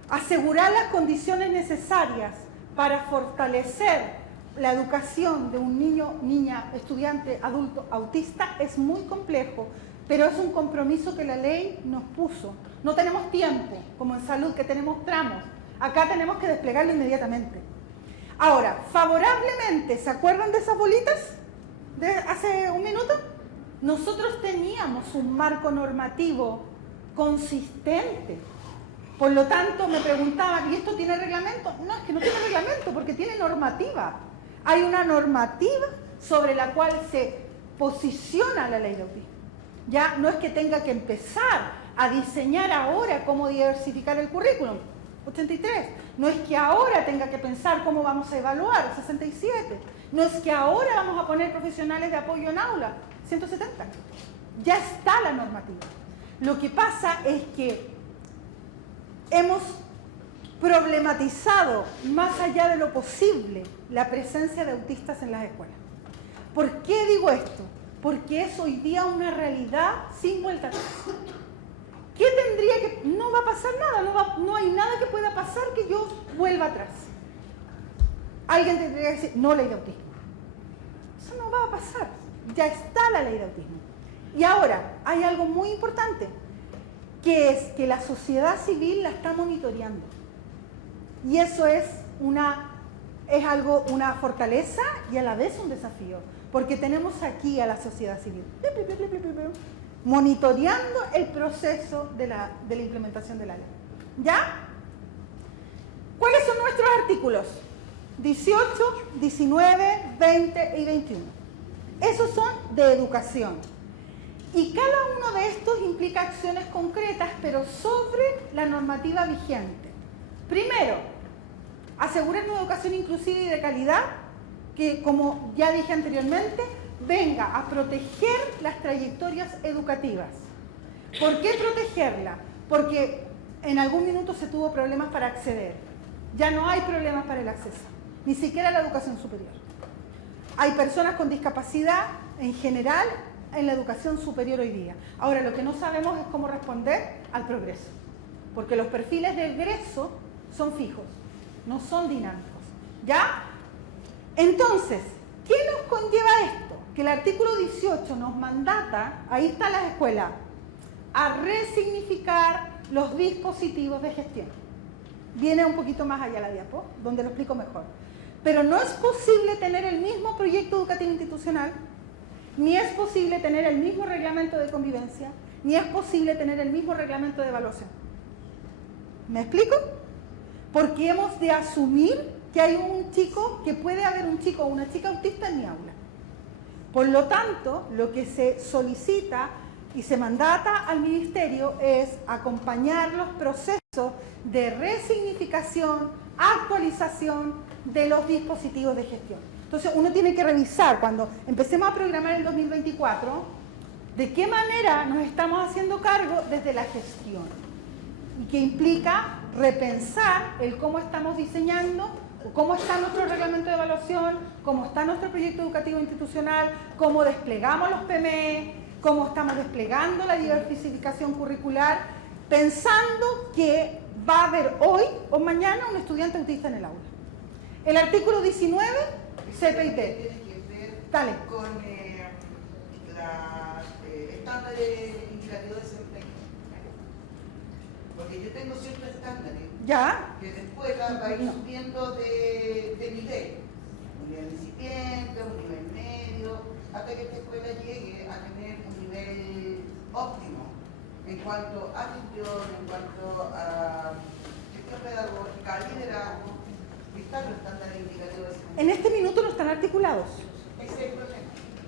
Asegurar las condiciones necesarias para fortalecer la educación de un niño, niña, estudiante, adulto, autista es muy complejo, pero es un compromiso que la ley nos puso. No tenemos tiempo, como en salud, que tenemos tramos. Acá tenemos que desplegarlo inmediatamente. Ahora, favorablemente, ¿se acuerdan de esas bolitas de hace un minuto? Nosotros teníamos un marco normativo consistente. Por lo tanto, me preguntaban, ¿y esto tiene reglamento? No, es que no tiene reglamento, porque tiene normativa. Hay una normativa sobre la cual se posiciona la ley de autismo. Ya no es que tenga que empezar a diseñar ahora cómo diversificar el currículum, 83. No es que ahora tenga que pensar cómo vamos a evaluar, 67. No es que ahora vamos a poner profesionales de apoyo en aula, 170. Ya está la normativa. Lo que pasa es que hemos problematizado más allá de lo posible la presencia de autistas en las escuelas. ¿Por qué digo esto? Porque es hoy día una realidad sin vuelta atrás. ¿Qué tendría que...? No va a pasar nada, no hay nada que pueda pasar que yo vuelva atrás. Alguien tendría que decir, no ley de autismo. Eso no va a pasar, ya está la ley de autismo. Y ahora, hay algo muy importante, que es que la sociedad civil la está monitoreando. Y eso es una fortaleza y a la vez un desafío, porque tenemos aquí a la sociedad civil monitoreando el proceso de la implementación de la ley. ¿Ya? ¿Cuáles son nuestros artículos? 18, 19, 20 y 21. Esos son de educación. Y cada uno de estos implica acciones concretas, pero sobre la normativa vigente. Primero, asegurar una educación inclusiva y de calidad, que como ya dije anteriormente, venga a proteger las trayectorias educativas. ¿Por qué protegerla? Porque en algún minuto se tuvo problemas para acceder. Ya no hay problemas para el acceso, ni siquiera a la educación superior. Hay personas con discapacidad en general en la educación superior hoy día. Ahora, lo que no sabemos es cómo responder al progreso, porque los perfiles de egreso son fijos, no son dinámicos. ¿Ya? Entonces, ¿qué nos conlleva esto? Que el artículo 18 nos mandata, ahí está la escuela, a resignificar los dispositivos de gestión. Viene un poquito más allá la diapo, donde lo explico mejor. Pero no es posible tener el mismo proyecto educativo institucional, ni es posible tener el mismo reglamento de convivencia, ni es posible tener el mismo reglamento de evaluación. ¿Me explico? Porque hemos de asumir que hay un chico, que puede haber un chico o una chica autista en mi aula. Por lo tanto, lo que se solicita y se mandata al ministerio es acompañar los procesos de resignificación, actualización de los dispositivos de gestión. Entonces, uno tiene que revisar cuando empecemos a programar el 2024, de qué manera nos estamos haciendo cargo desde la gestión. Y que implica repensar el cómo estamos diseñando, cómo está nuestro reglamento de evaluación, cómo está nuestro proyecto educativo institucional, cómo desplegamos los PME, cómo estamos desplegando la diversificación curricular, pensando que va a haber hoy o mañana un estudiante autista en el aula. El artículo 19, CPIP. Tiene que ver Dale. con los estándares indicativos de desempeño. Porque yo tengo ciertos estándares ¿Ya? que después va a ir subiendo de nivel. Un nivel incipiente, un nivel medio, hasta que esta escuela llegue a tener un nivel óptimo en cuanto a gestión, en cuanto a gestión pedagógica, liderazgo. ¿Están los estándares indicativos de desempeño? En este minuto no están articulados. Ese es el problema.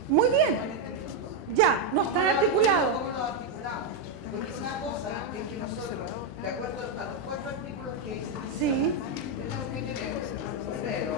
Muy bien. En este minuto. Ya, no están articulados. ¿Cómo lo articulamos? Porque una cosa es que nosotros, de acuerdo a los 4 artículos que hice, Sí. tenemos que tener, primero,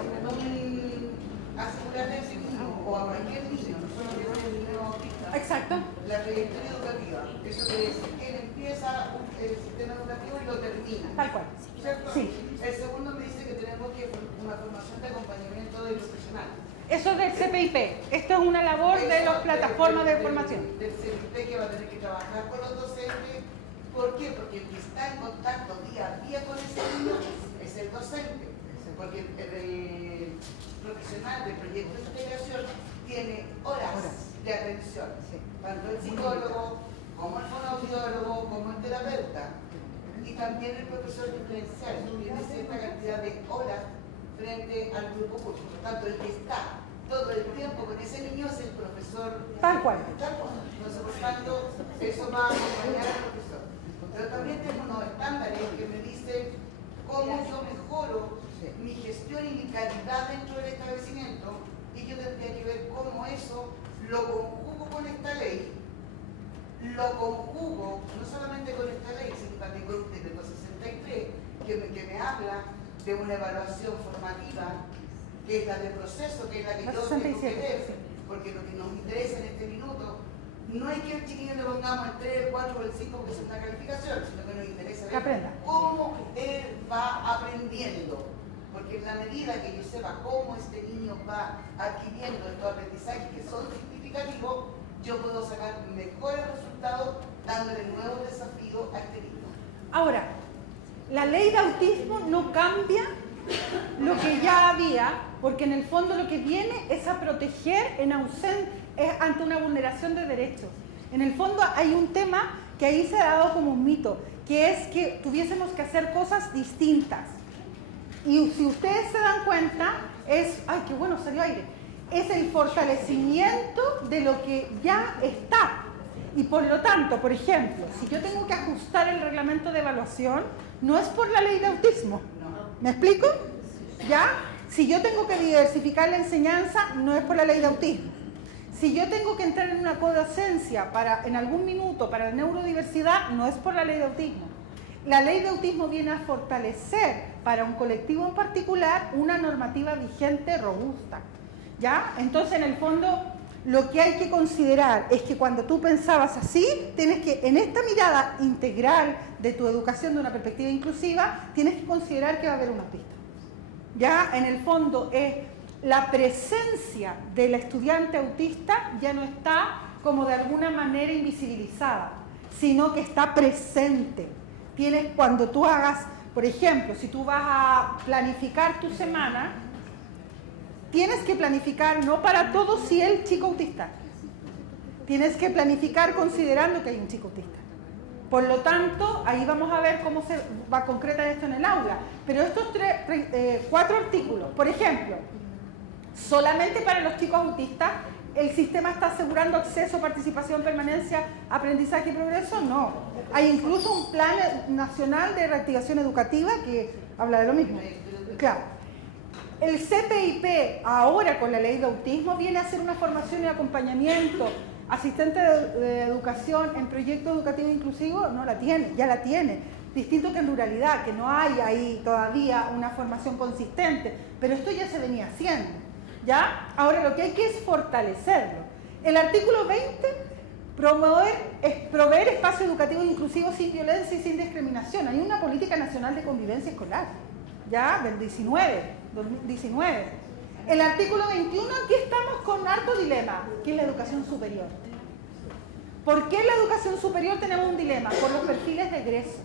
asegurar a ese niño o a cualquier niño, nosotros tenemos el niño autista, Exacto. la trayectoria educativa. Eso quiere decir que él empieza el sistema educativo y lo termina. Tal cual. ¿Cierto? Sí. El segundo me dice que tenemos que una formación de acompañamiento del profesional. Eso es del CPIP. Esto es una labor de las plataformas de formación. Del CPIP que va a tener que trabajar con los docentes. ¿Por qué? Porque el que está en contacto día a día con ese niño es el docente. Porque el profesional del proyecto de integración tiene horas de atención. Tanto el psicólogo, como el fonoaudiólogo, como el terapeuta. Y también el profesor diferencial tiene cierta cantidad de horas frente al grupo curso. Por lo tanto, el que está todo el tiempo con ese niño es el profesor. Tal cual. Entonces, por tanto, eso va a acompañar al profesor. Pero también tengo unos estándares que me dicen cómo yo mejoro mi gestión y mi calidad dentro del establecimiento, y yo tendría que ver cómo eso lo conjugo con esta ley, lo conjugo no solamente con esta ley, sino también con el decreto 63, que me habla de una evaluación formativa, que es la de proceso, que es la que yo tengo que ver, porque lo que nos interesa en este minuto no es que el chiquillo le pongamos el 3, el 4 o el 5 porque es una calificación, sino que nos interesa Que aprenda. cómo él va aprendiendo. Porque en la medida que yo sepa cómo este niño va adquiriendo estos aprendizajes que son significativos, yo puedo sacar mejores resultados dándole nuevos desafíos a este niño. Ahora, la ley de autismo no cambia lo que ya había, porque en el fondo lo que viene es a proteger ante una vulneración de derechos. En el fondo hay un tema que ahí se ha dado como un mito, que es que tuviésemos que hacer cosas distintas. Y si ustedes se dan cuenta, ¡ay, qué bueno, salió aire! Es el fortalecimiento de lo que ya está. Y por lo tanto, por ejemplo, si yo tengo que ajustar el reglamento de evaluación, no es por la ley de autismo. ¿Me explico? ¿Ya? Si yo tengo que diversificar la enseñanza, no es por la ley de autismo. Si yo tengo que entrar en una codocencia en algún minuto para la neurodiversidad, no es por la ley de autismo. La ley de autismo viene a fortalecer para un colectivo en particular una normativa vigente robusta. ¿Ya? Entonces, en el fondo, lo que hay que considerar es que cuando tú pensabas así, tienes que, en esta mirada integral de tu educación de una perspectiva inclusiva, tienes que considerar que va a haber un autista. Ya, en el fondo, la presencia del estudiante autista ya no está como de alguna manera invisibilizada, sino que está presente. Cuando tú hagas, por ejemplo, si tú vas a planificar tu semana, tienes que planificar no para todos si el chico autista. Tienes que planificar considerando que hay un chico autista. Por lo tanto, ahí vamos a ver cómo se va a concretar esto en el aula. Pero estos 4 artículos, por ejemplo, solamente para los chicos autistas, ¿el sistema está asegurando acceso, participación, permanencia, aprendizaje y progreso? No. Hay incluso un plan nacional de reactivación educativa que habla de lo mismo. Claro. El CPIP, ahora con la ley de autismo, viene a hacer una formación y acompañamiento. Asistente de educación en proyecto educativo inclusivo, no la tiene, ya la tiene. Distinto que en ruralidad, que no hay ahí todavía una formación consistente, pero esto ya se venía haciendo. ¿Ya? Ahora lo que hay que es fortalecerlo. El artículo 20, proveer espacio educativo inclusivo sin violencia y sin discriminación. Hay una política nacional de convivencia escolar, ¿ya? Del 2019. El artículo 21, aquí estamos con harto dilema, que es la educación superior. ¿Por qué en la educación superior tenemos un dilema? Por los perfiles de egreso.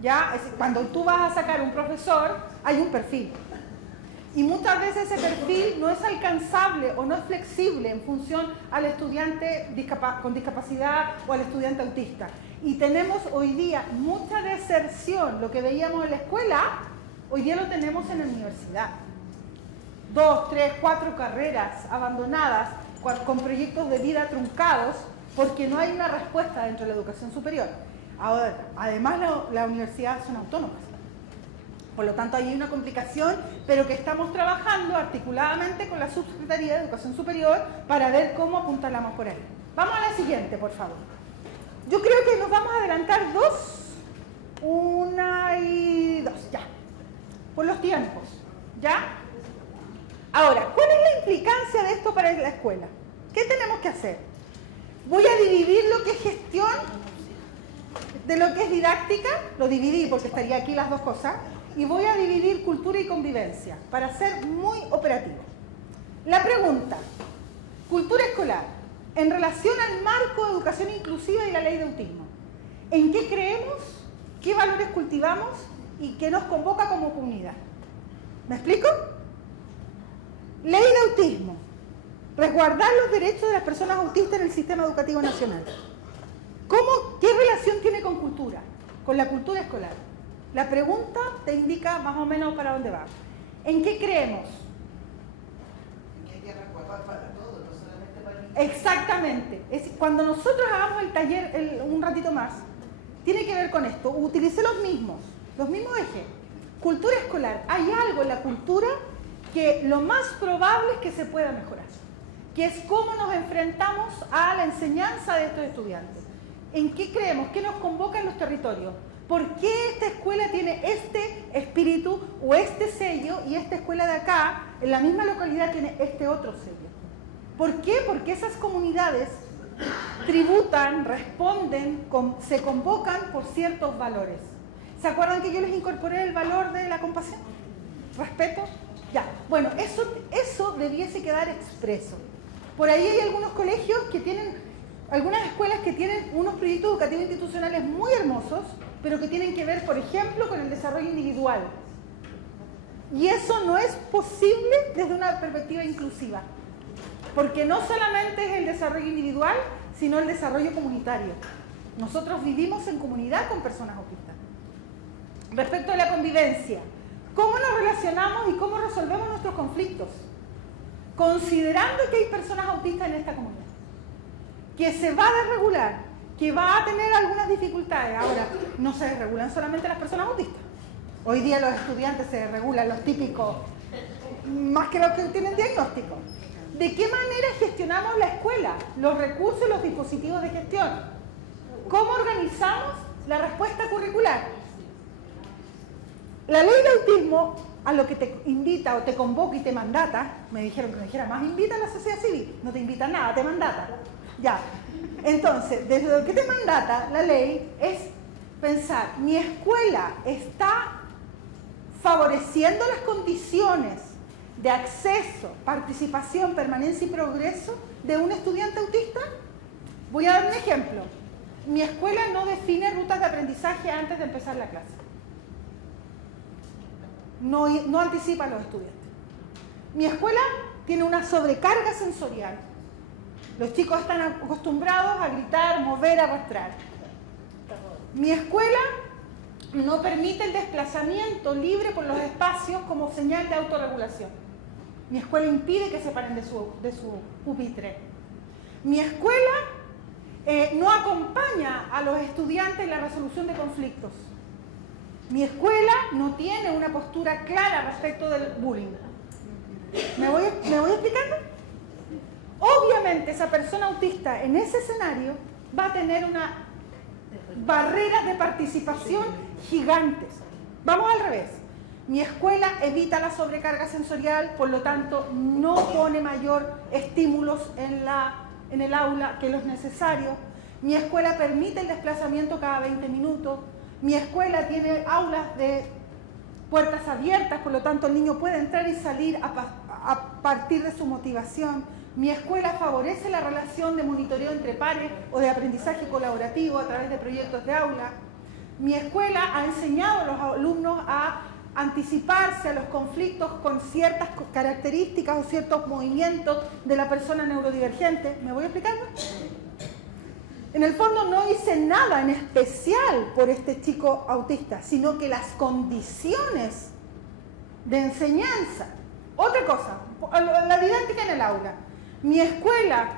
¿Ya? Cuando tú vas a sacar un profesor, hay un perfil. Y muchas veces ese perfil no es alcanzable o no es flexible en función al estudiante con discapacidad o al estudiante autista. Y tenemos hoy día mucha deserción. Lo que veíamos en la escuela, hoy día lo tenemos en la universidad. 2, 3, 4 carreras abandonadas con proyectos de vida truncados porque no hay una respuesta dentro de la educación superior. Ahora, además la universidad son autónomas. Por lo tanto, hay una complicación, pero que estamos trabajando articuladamente con la Subsecretaría de Educación Superior para ver cómo apuntalamos por ahí. Vamos a la siguiente, por favor. Yo creo que nos vamos a adelantar 2, 1 y 2, ya. Por los tiempos, ¿ya? Ahora, ¿cuál es la implicancia de esto para la escuela? ¿Qué tenemos que hacer? Voy a dividir lo que es gestión de lo que es didáctica, lo dividí porque estaría aquí las dos cosas, y voy a dividir cultura y convivencia para ser muy operativo. La pregunta, cultura escolar, en relación al marco de educación inclusiva y la ley de autismo. ¿En qué creemos? ¿Qué valores cultivamos? ¿Y qué nos convoca como comunidad? ¿Me explico? Ley de autismo. Resguardar los derechos de las personas autistas en el sistema educativo nacional. ¿Qué relación tiene con cultura? Con la cultura escolar. La pregunta te indica más o menos para dónde va. ¿En qué creemos? Que hay que resguardar para todos, no solamente para niños. Exactamente. Cuando nosotros hagamos el taller un ratito más, tiene que ver con esto. Utilicé los mismos ejes. Cultura escolar. Hay algo en la cultura que lo más probable es que se pueda mejorar, que es cómo nos enfrentamos a la enseñanza de estos estudiantes. ¿En qué creemos? ¿Qué nos convoca en los territorios? ¿Por qué esta escuela tiene este espíritu o este sello y esta escuela de acá, en la misma localidad, tiene este otro sello? ¿Por qué? Porque esas comunidades tributan, responden, se convocan por ciertos valores. ¿Se acuerdan que yo les incorporé el valor de la compasión? ¿Respeto? Ya. Bueno, eso debiese quedar expreso. Por ahí hay algunos colegios que tienen, algunas escuelas que tienen unos proyectos educativos institucionales muy hermosos, pero que tienen que ver, por ejemplo, con el desarrollo individual. Y eso no es posible desde una perspectiva inclusiva. Porque no solamente es el desarrollo individual, sino el desarrollo comunitario. Nosotros vivimos en comunidad con personas autistas. Respecto a la convivencia, ¿cómo nos relacionamos y cómo resolvemos nuestros conflictos? Considerando que hay personas autistas en esta comunidad, que se va a desregular, que va a tener algunas dificultades. Ahora, no se desregulan solamente las personas autistas. Hoy día los estudiantes se desregulan, los típicos, más que los que tienen diagnóstico. ¿De qué manera gestionamos la escuela, los recursos y los dispositivos de gestión? ¿Cómo organizamos la respuesta curricular? La ley de autismo, a lo que te invita o te convoca y te mandata, me dijeron que me dijera más, invita a la sociedad civil, no te invita a nada, te mandata. Ya. Entonces, desde lo que te mandata la ley es pensar, mi escuela está favoreciendo las condiciones de acceso, participación, permanencia y progreso de un estudiante autista. Voy a dar un ejemplo. Mi escuela no define rutas de aprendizaje antes de empezar la clase. No anticipa a los estudiantes. Mi escuela tiene una sobrecarga sensorial. Los chicos están acostumbrados a gritar, mover, arrastrar. Mi escuela no permite el desplazamiento libre por los espacios como señal de autorregulación. Mi escuela impide que se paren de su pupitre. Mi escuela no acompaña a los estudiantes en la resolución de conflictos. Mi escuela no tiene una postura clara respecto del bullying. ¿Me voy explicando? Obviamente esa persona autista en ese escenario va a tener unas barreras de participación gigantes. Vamos al revés. Mi escuela evita la sobrecarga sensorial, por lo tanto no pone mayor estímulos en el aula que los necesarios. Mi escuela permite el desplazamiento cada 20 minutos. Mi escuela tiene aulas de puertas abiertas, por lo tanto el niño puede entrar y salir a partir de su motivación. Mi escuela favorece la relación de monitoreo entre pares o de aprendizaje colaborativo a través de proyectos de aula. Mi escuela ha enseñado a los alumnos a anticiparse a los conflictos con ciertas características o ciertos movimientos de la persona neurodivergente. ¿Me voy explicando? En el fondo no hice nada en especial por este chico autista, sino que las condiciones de enseñanza. Otra cosa, la didáctica en el aula. Mi escuela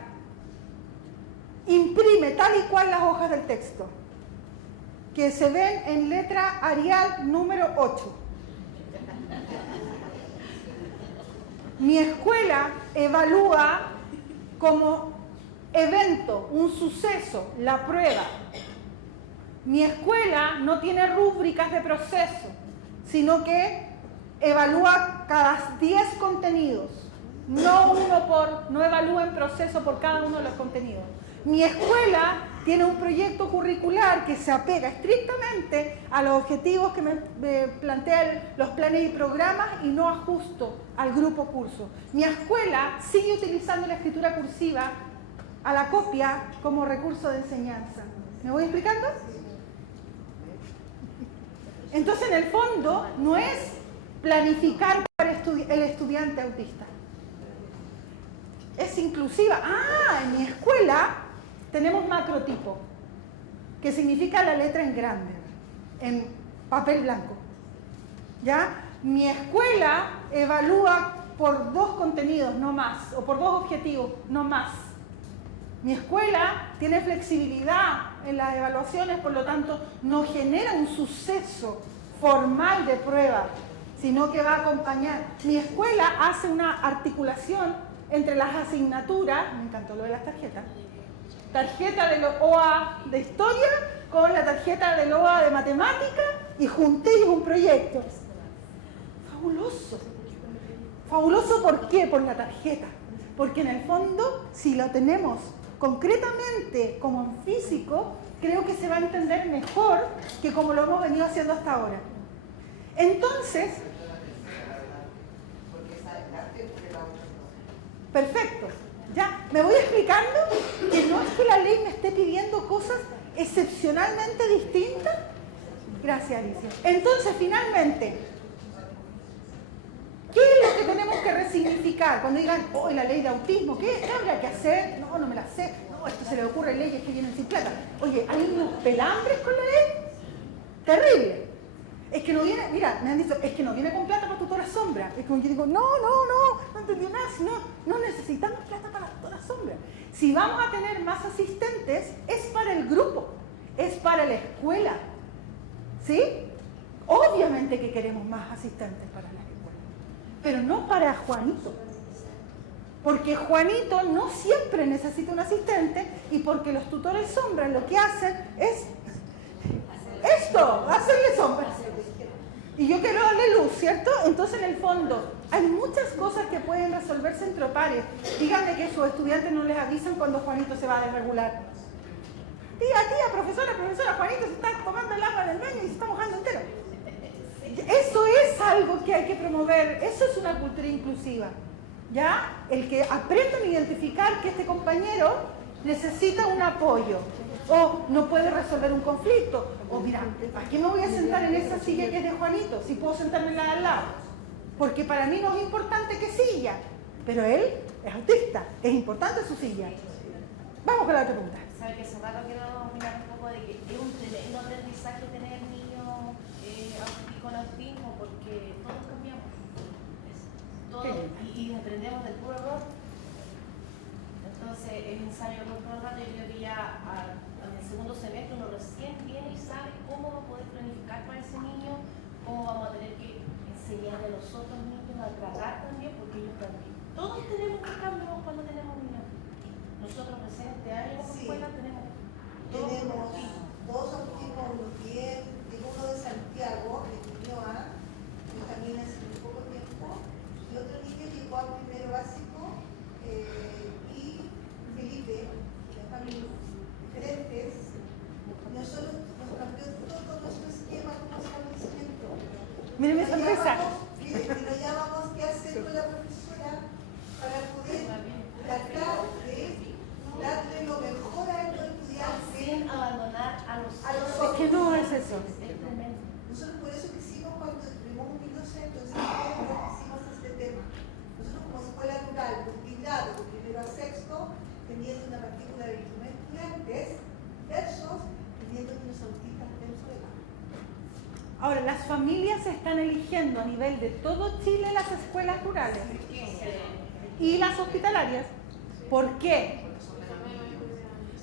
imprime tal y cual las hojas del texto, que se ven en letra Arial número 8. Mi escuela evalúa como evento, un suceso, la prueba. Mi escuela no tiene rúbricas de proceso, sino que evalúa cada 10 contenidos. No evalúa en proceso por cada uno de los contenidos. Mi escuela tiene un proyecto curricular que se apega estrictamente a los objetivos que me plantean los planes y programas y no ajusto al grupo curso. Mi escuela sigue utilizando la escritura cursiva a la copia como recurso de enseñanza. ¿Me voy explicando? Entonces, en el fondo, no es planificar para el estudiante autista. Es inclusiva. En mi escuela tenemos macrotipo, que significa la letra en grande, en papel blanco. ¿Ya? Mi escuela evalúa por 2 contenidos, no más, o por 2 objetivos, no más. Mi escuela tiene flexibilidad en las evaluaciones, por lo tanto, no genera un suceso formal de prueba, sino que va a acompañar. Mi escuela hace una articulación entre las asignaturas, me encantó lo de las tarjetas, tarjeta del OA de historia con la tarjeta del OA de matemática y junté un proyecto. Fabuloso. Fabuloso, ¿por qué? Por la tarjeta. Porque en el fondo, si lo tenemos concretamente como en físico, creo que se va a entender mejor que como lo hemos venido haciendo hasta ahora. Entonces, perfecto, ya, me voy explicando que no es que la ley me esté pidiendo cosas excepcionalmente distintas. Gracias, Alicia. Entonces, finalmente, ¿qué es lo que tenemos que resignificar? Cuando digan, oh, la ley de autismo, ¿qué habría que hacer? No, no me la sé. No, esto se le ocurre leyes que vienen sin plata. Oye, ¿hay unos pelambres con la ley? Terrible. Es que no viene, mira, me han dicho, es que no viene con plata para tutora sombra. Es como que digo, no entendí nada, no necesitamos plata para la tutora sombra. Si vamos a tener más asistentes, es para el grupo, es para la escuela. ¿Sí? Obviamente que queremos más asistentes para la escuela, pero no para Juanito. Porque Juanito no siempre necesita un asistente y porque los tutores sombra lo que hacen es esto, hacerle sombra. Y yo quiero darle luz, ¿cierto? Entonces, en el fondo, hay muchas cosas que pueden resolverse entre pares. Díganme que sus estudiantes no les avisan cuando Juanito se va a desregular. Tía, profesora, Juanito se está tomando el agua del baño y se está mojando entero. Eso es algo que hay que promover, eso es una cultura inclusiva. ¿Ya? El que aprendan a identificar que este compañero necesita un apoyo, o no puede resolver un conflicto, o mira, ¿para qué me voy a sentar en esa silla que es de Juanito si puedo sentarme en la de al lado? Porque para mí no es importante qué silla, pero él es autista, es importante su silla. Vamos con la otra pregunta. Sabe que hace rato quiero mirar un poco de que es un tremendo aprendizaje tener niños con autismo, porque todos cambiamos. Y aprendemos del puro error. Entonces, el ensayo por todo el rato, yo creo que ya en el segundo semestre uno recién viene y sabe cómo va a poder planificar para ese niño, cómo vamos a tener que enseñarle a los otros niños a tratar también, porque ellos también. Todos tenemos que cambiar cuando tenemos niños. Nosotros recién este año en la escuela tenemos dos autismos, uno bien, digo uno de Santiago, de Ñuñoa, que también hace muy poco tiempo, y otro niño llegó a primero básico, y Felipe, de familias diferentes. Nosotros nos cambió todo nuestro esquema como establecimiento. Miren mi sonrisa. Y nos llamamos qué hacer con la profesora para poder tratar de darle lo mejor a estos estudiantes sin abandonar a los otros. Es que no es eso. Nosotros por eso quisimos, cuando tuvimos un docente, quisimos este tema. Nosotros como escuela rural, multigrado, de primero a sexto, teniendo una matrícula de 29 estudiantes, versus teniendo unos autistas dentro de la. Ahora, las familias están eligiendo a nivel de todo Chile las escuelas rurales y las hospitalarias. ¿Por qué?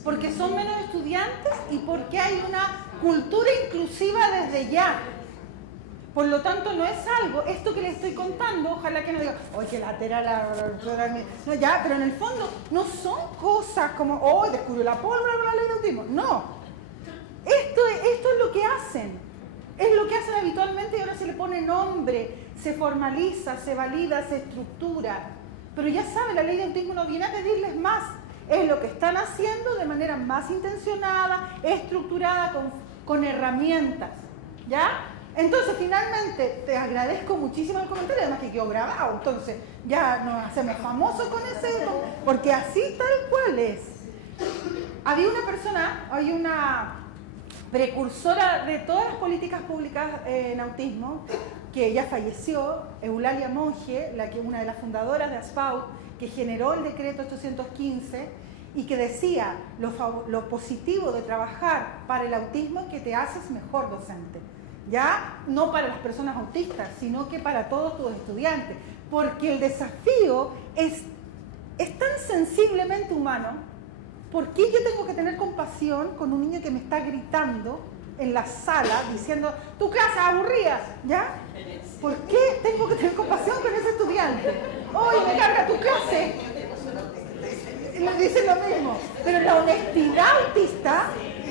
Porque son menos estudiantes y porque hay una cultura inclusiva desde ya. Por lo tanto, no es algo, esto que les estoy contando, ojalá que no digan, oye, que lateral, no, ya, pero en el fondo no son cosas como, oh, descubrió la pólvora con la ley de autismo. No. Esto es lo que hacen. Es lo que hacen habitualmente y ahora se le pone nombre, se formaliza, se valida, se estructura. Pero ya saben, la ley de autismo no viene a pedirles más. Es lo que están haciendo de manera más intencionada, estructurada, con herramientas. ¿Ya? Entonces, finalmente, te agradezco muchísimo el comentario, además que quedó grabado. Entonces, ya nos hacemos famosos con ese, porque así tal cual es. Había una persona, hay una precursora de todas las políticas públicas en autismo, que ya falleció, Eulalia Monge, una de las fundadoras de ASPAUT, que generó el decreto 815 y que decía lo positivo de trabajar para el autismo es que te haces mejor docente. Ya no para las personas autistas, sino que para todos tus estudiantes, porque el desafío es tan sensiblemente humano. ¿Por qué yo tengo que tener compasión con un niño que me está gritando en la sala diciendo, tu clase aburrida? ¿Ya? ¿Por qué tengo que tener compasión con ese estudiante? Oye, me carga tu clase. Le dicen lo mismo. Pero la honestidad autista,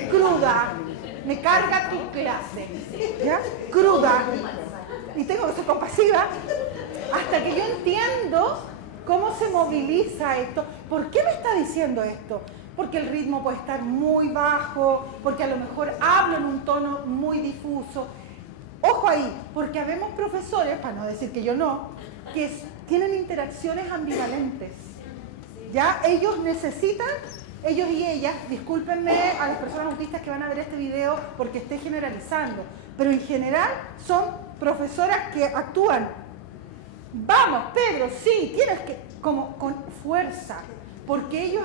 cruda, me carga tu clase. ¿Ya? Cruda. Y tengo que ser compasiva hasta que yo entiendo cómo se moviliza esto. ¿Por qué me está diciendo esto? porque el ritmo puede estar muy bajo, porque a lo mejor hablo en un tono muy difuso. Ojo ahí, porque habemos profesores, para no decir que yo no, que tienen interacciones ambivalentes. ¿Ya? Ellos necesitan, ellos y ellas, discúlpenme a las personas autistas que van a ver este video porque estoy generalizando, pero en general son profesoras que actúan. Vamos, Pedro, sí, tienes que, como con fuerza, porque ellos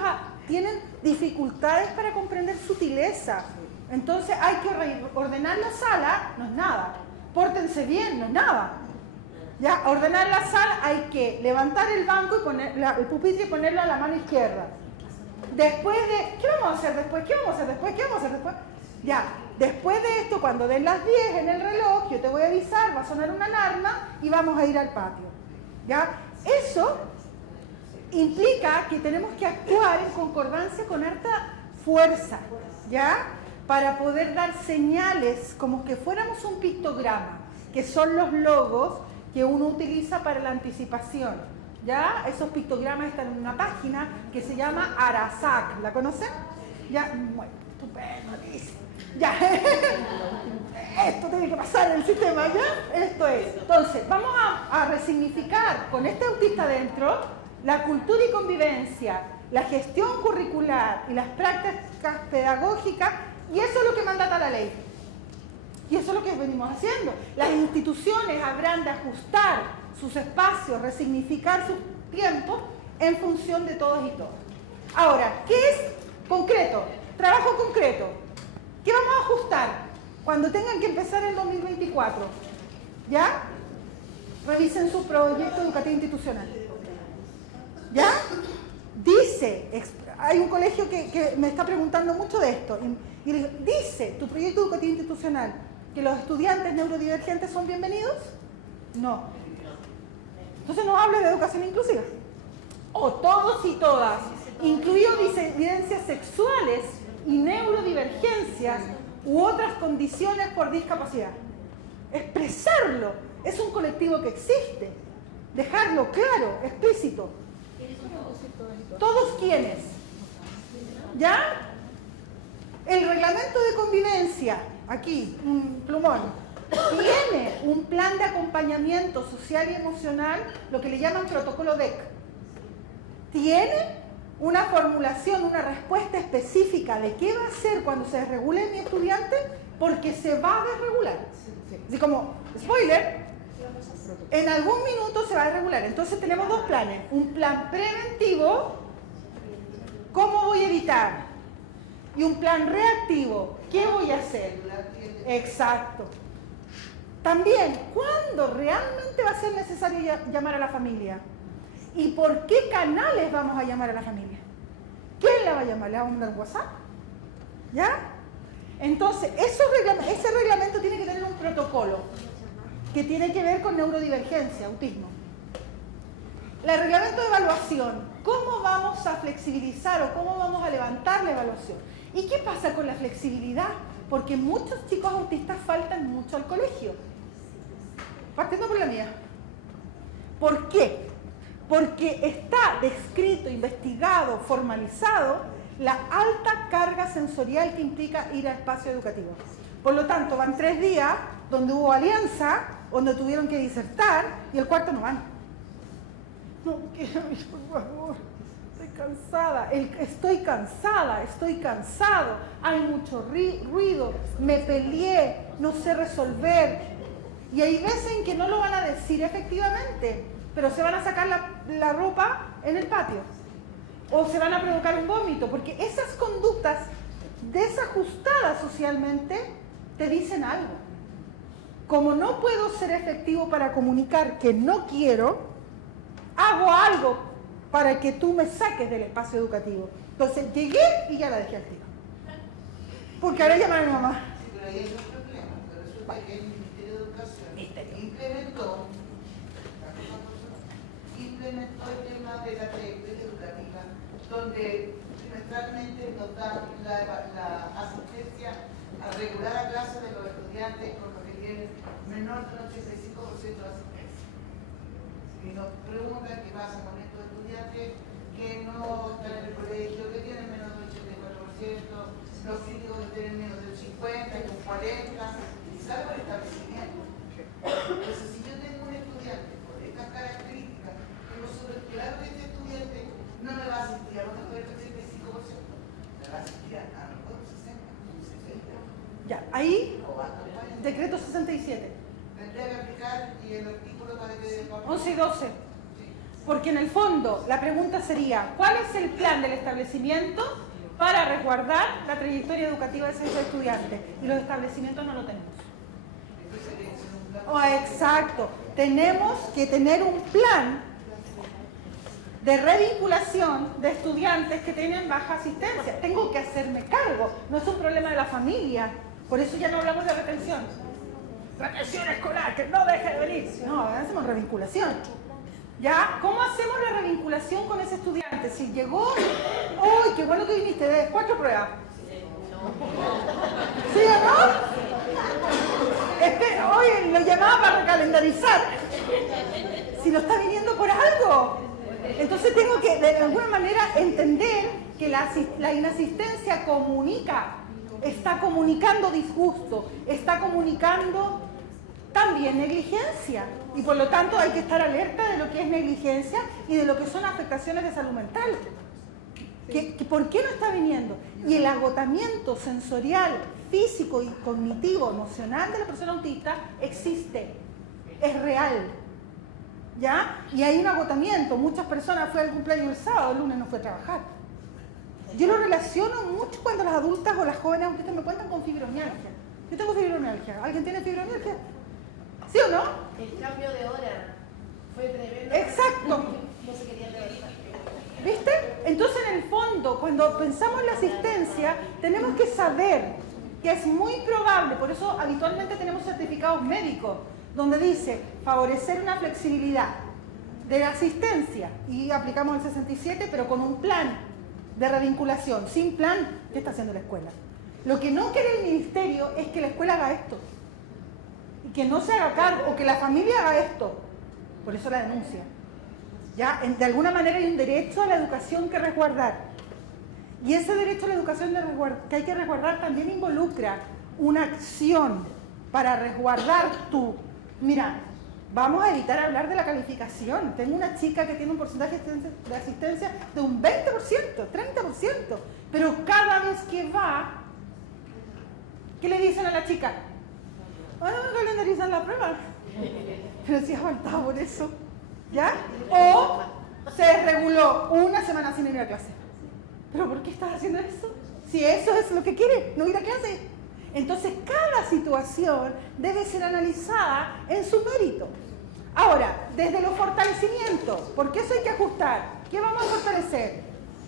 tienen dificultades para comprender sutileza. Entonces hay que ordenar la sala, no es nada. Pórtense bien, no es nada. Ya, ordenar la sala hay que levantar el banco y poner el pupitre y ponerlo a la mano izquierda. Después de, ¿qué vamos a hacer después? ¿Qué vamos a hacer después? ¿Qué vamos a hacer después? Ya, después de esto, cuando den las 10 en el reloj, yo te voy a avisar, va a sonar una alarma y vamos a ir al patio. ¿Ya? Eso implica que tenemos que actuar en concordancia con harta fuerza, ¿ya? Para poder dar señales como que fuéramos un pictograma, que son los logos que uno utiliza para la anticipación, ¿ya? Esos pictogramas están en una página que se llama Arasac, ¿la conocen? Ya, bueno, estupendo, dice. Ya, esto tiene que pasar en el sistema, ¿ya? Esto es. Entonces, vamos a resignificar con este autista dentro la cultura y convivencia, la gestión curricular y las prácticas pedagógicas, y eso es lo que mandata la ley. Y eso es lo que venimos haciendo. Las instituciones habrán de ajustar sus espacios, resignificar sus tiempos en función de todos y todas. Ahora, ¿qué es concreto? Trabajo concreto. ¿Qué vamos a ajustar cuando tengan que empezar el 2024? ¿Ya? Revisen su proyecto educativo institucional. ¿Ya? Dice, hay un colegio que me está preguntando mucho de esto, y le digo, ¿dice tu proyecto educativo institucional que los estudiantes neurodivergentes son bienvenidos? No. Entonces no hable de educación inclusiva. O todos y todas, incluidos disidencias sexuales y neurodivergencias u otras condiciones por discapacidad. Expresarlo, es un colectivo que existe. Dejarlo claro, explícito. ¿Todos quiénes? ¿Ya? El reglamento de convivencia, aquí, un plumón, tiene un plan de acompañamiento social y emocional, lo que le llaman protocolo DEC. Tiene una formulación, una respuesta específica de qué va a hacer cuando se desregule mi estudiante, porque se va a desregular. Así como, spoiler, en algún minuto se va a desregular. Entonces tenemos dos planes. Un plan preventivo, ¿cómo voy a evitar? Y un plan reactivo, ¿qué voy a hacer? Exacto. También, ¿cuándo realmente va a ser necesario llamar a la familia? ¿Y por qué canales vamos a llamar a la familia? ¿Quién la va a llamar? ¿Le vamos a mandar WhatsApp? ¿Ya? Entonces, ese reglamento tiene que tener un protocolo que tiene que ver con neurodivergencia, autismo. El reglamento de evaluación, ¿cómo vamos a flexibilizar o cómo vamos a levantar la evaluación? ¿Y qué pasa con la flexibilidad? Porque muchos chicos autistas faltan mucho al colegio. Partiendo por la mía. ¿Por qué? Porque está descrito, investigado, formalizado la alta carga sensorial que implica ir al espacio educativo. Por lo tanto, van 3 días donde hubo alianza, donde tuvieron que disertar, y el cuarto no van. No quiero ir, por favor. Estoy cansada, estoy cansado, hay mucho ruido, me peleé, no sé resolver. Y hay veces en que no lo van a decir efectivamente, pero se van a sacar la ropa en el patio. O se van a provocar un vómito, porque esas conductas desajustadas socialmente te dicen algo. Como no puedo ser efectivo para comunicar que no quiero, hago algo para que tú me saques del espacio educativo. Entonces llegué y ya la dejé al tiro. Porque ahora llaman a mi mamá. Sí, pero ahí hay un problema. Pero resulta que el Ministerio de Educación implementó el tema de la trayectoria educativa, donde trimestralmente nos da la asistencia a regular a clase de los estudiantes con los que tienen menor del 85% de asistencia. Y nos preguntan qué pasa con estos estudiantes que no están en el colegio, que tienen menos de Ya, ahí, decreto 67. Tendría que aplicar y el artículo para que... 11 y 12. Porque en el fondo la pregunta sería, ¿cuál es el plan del establecimiento para resguardar la trayectoria educativa de esos estudiantes? Y los establecimientos no lo tenemos. Oh, exacto. Tenemos que tener un plan de revinculación de estudiantes que tienen baja asistencia. Tengo que hacerme cargo. No es un problema de la familia. Por eso ya no hablamos de retención. Retención escolar, que no deje de venir. No, hacemos revinculación. ¿Ya? ¿Cómo hacemos la revinculación con ese estudiante? Si llegó, ¡uy, qué bueno que viniste! De 4 pruebas. ¿Sí o no? Hoy lo llamaba para recalendarizar. Si lo está viniendo por algo. Entonces tengo que, de alguna manera, entender que la inasistencia comunica. Está comunicando disgusto. Está comunicando también negligencia. Y por lo tanto hay que estar alerta de lo que es negligencia y de lo que son afectaciones de salud mental. ¿Por qué no está viniendo? Y el agotamiento sensorial, físico y cognitivo, emocional de la persona autista existe, es real. ¿Ya? Y hay un agotamiento. Muchas personas fue al cumpleaños el sábado, el lunes no fue a trabajar. Yo lo relaciono mucho cuando las adultas o las jóvenes autistas me cuentan con fibromialgia. Yo tengo fibromialgia. ¿Alguien tiene fibromialgia? ¿Sí o no? El cambio de hora fue tremendo. Exacto. No se quería levantar. ¿Viste? Entonces, en el fondo, cuando pensamos en la asistencia, tenemos que saber que es muy probable, por eso habitualmente tenemos certificados médicos, donde dice favorecer una flexibilidad de la asistencia, y aplicamos el 67, pero con un plan de revinculación. Sin plan, ¿qué está haciendo la escuela? Lo que no quiere el ministerio es que la escuela haga esto, y que no se haga cargo, o que la familia haga esto. Por eso la denuncia. ¿Ya? De alguna manera hay un derecho a la educación que resguardar. Y ese derecho a la educación que hay que resguardar también involucra una acción para resguardar tu... Mira, vamos a evitar hablar de la calificación. Tengo una chica que tiene un porcentaje de asistencia de un 20%, 30%. Pero cada vez que va, ¿qué le dicen a la chica? Bueno, me calendarizan la prueba. Pero si has faltado por eso. ¿Ya? O se desreguló una semana sin ir a clase. ¿Pero por qué estás haciendo eso? Si eso es lo que quiere, no ir a clase. Entonces, cada situación debe ser analizada en su mérito. Ahora, desde los fortalecimientos, porque eso hay que ajustar. ¿Qué vamos a fortalecer?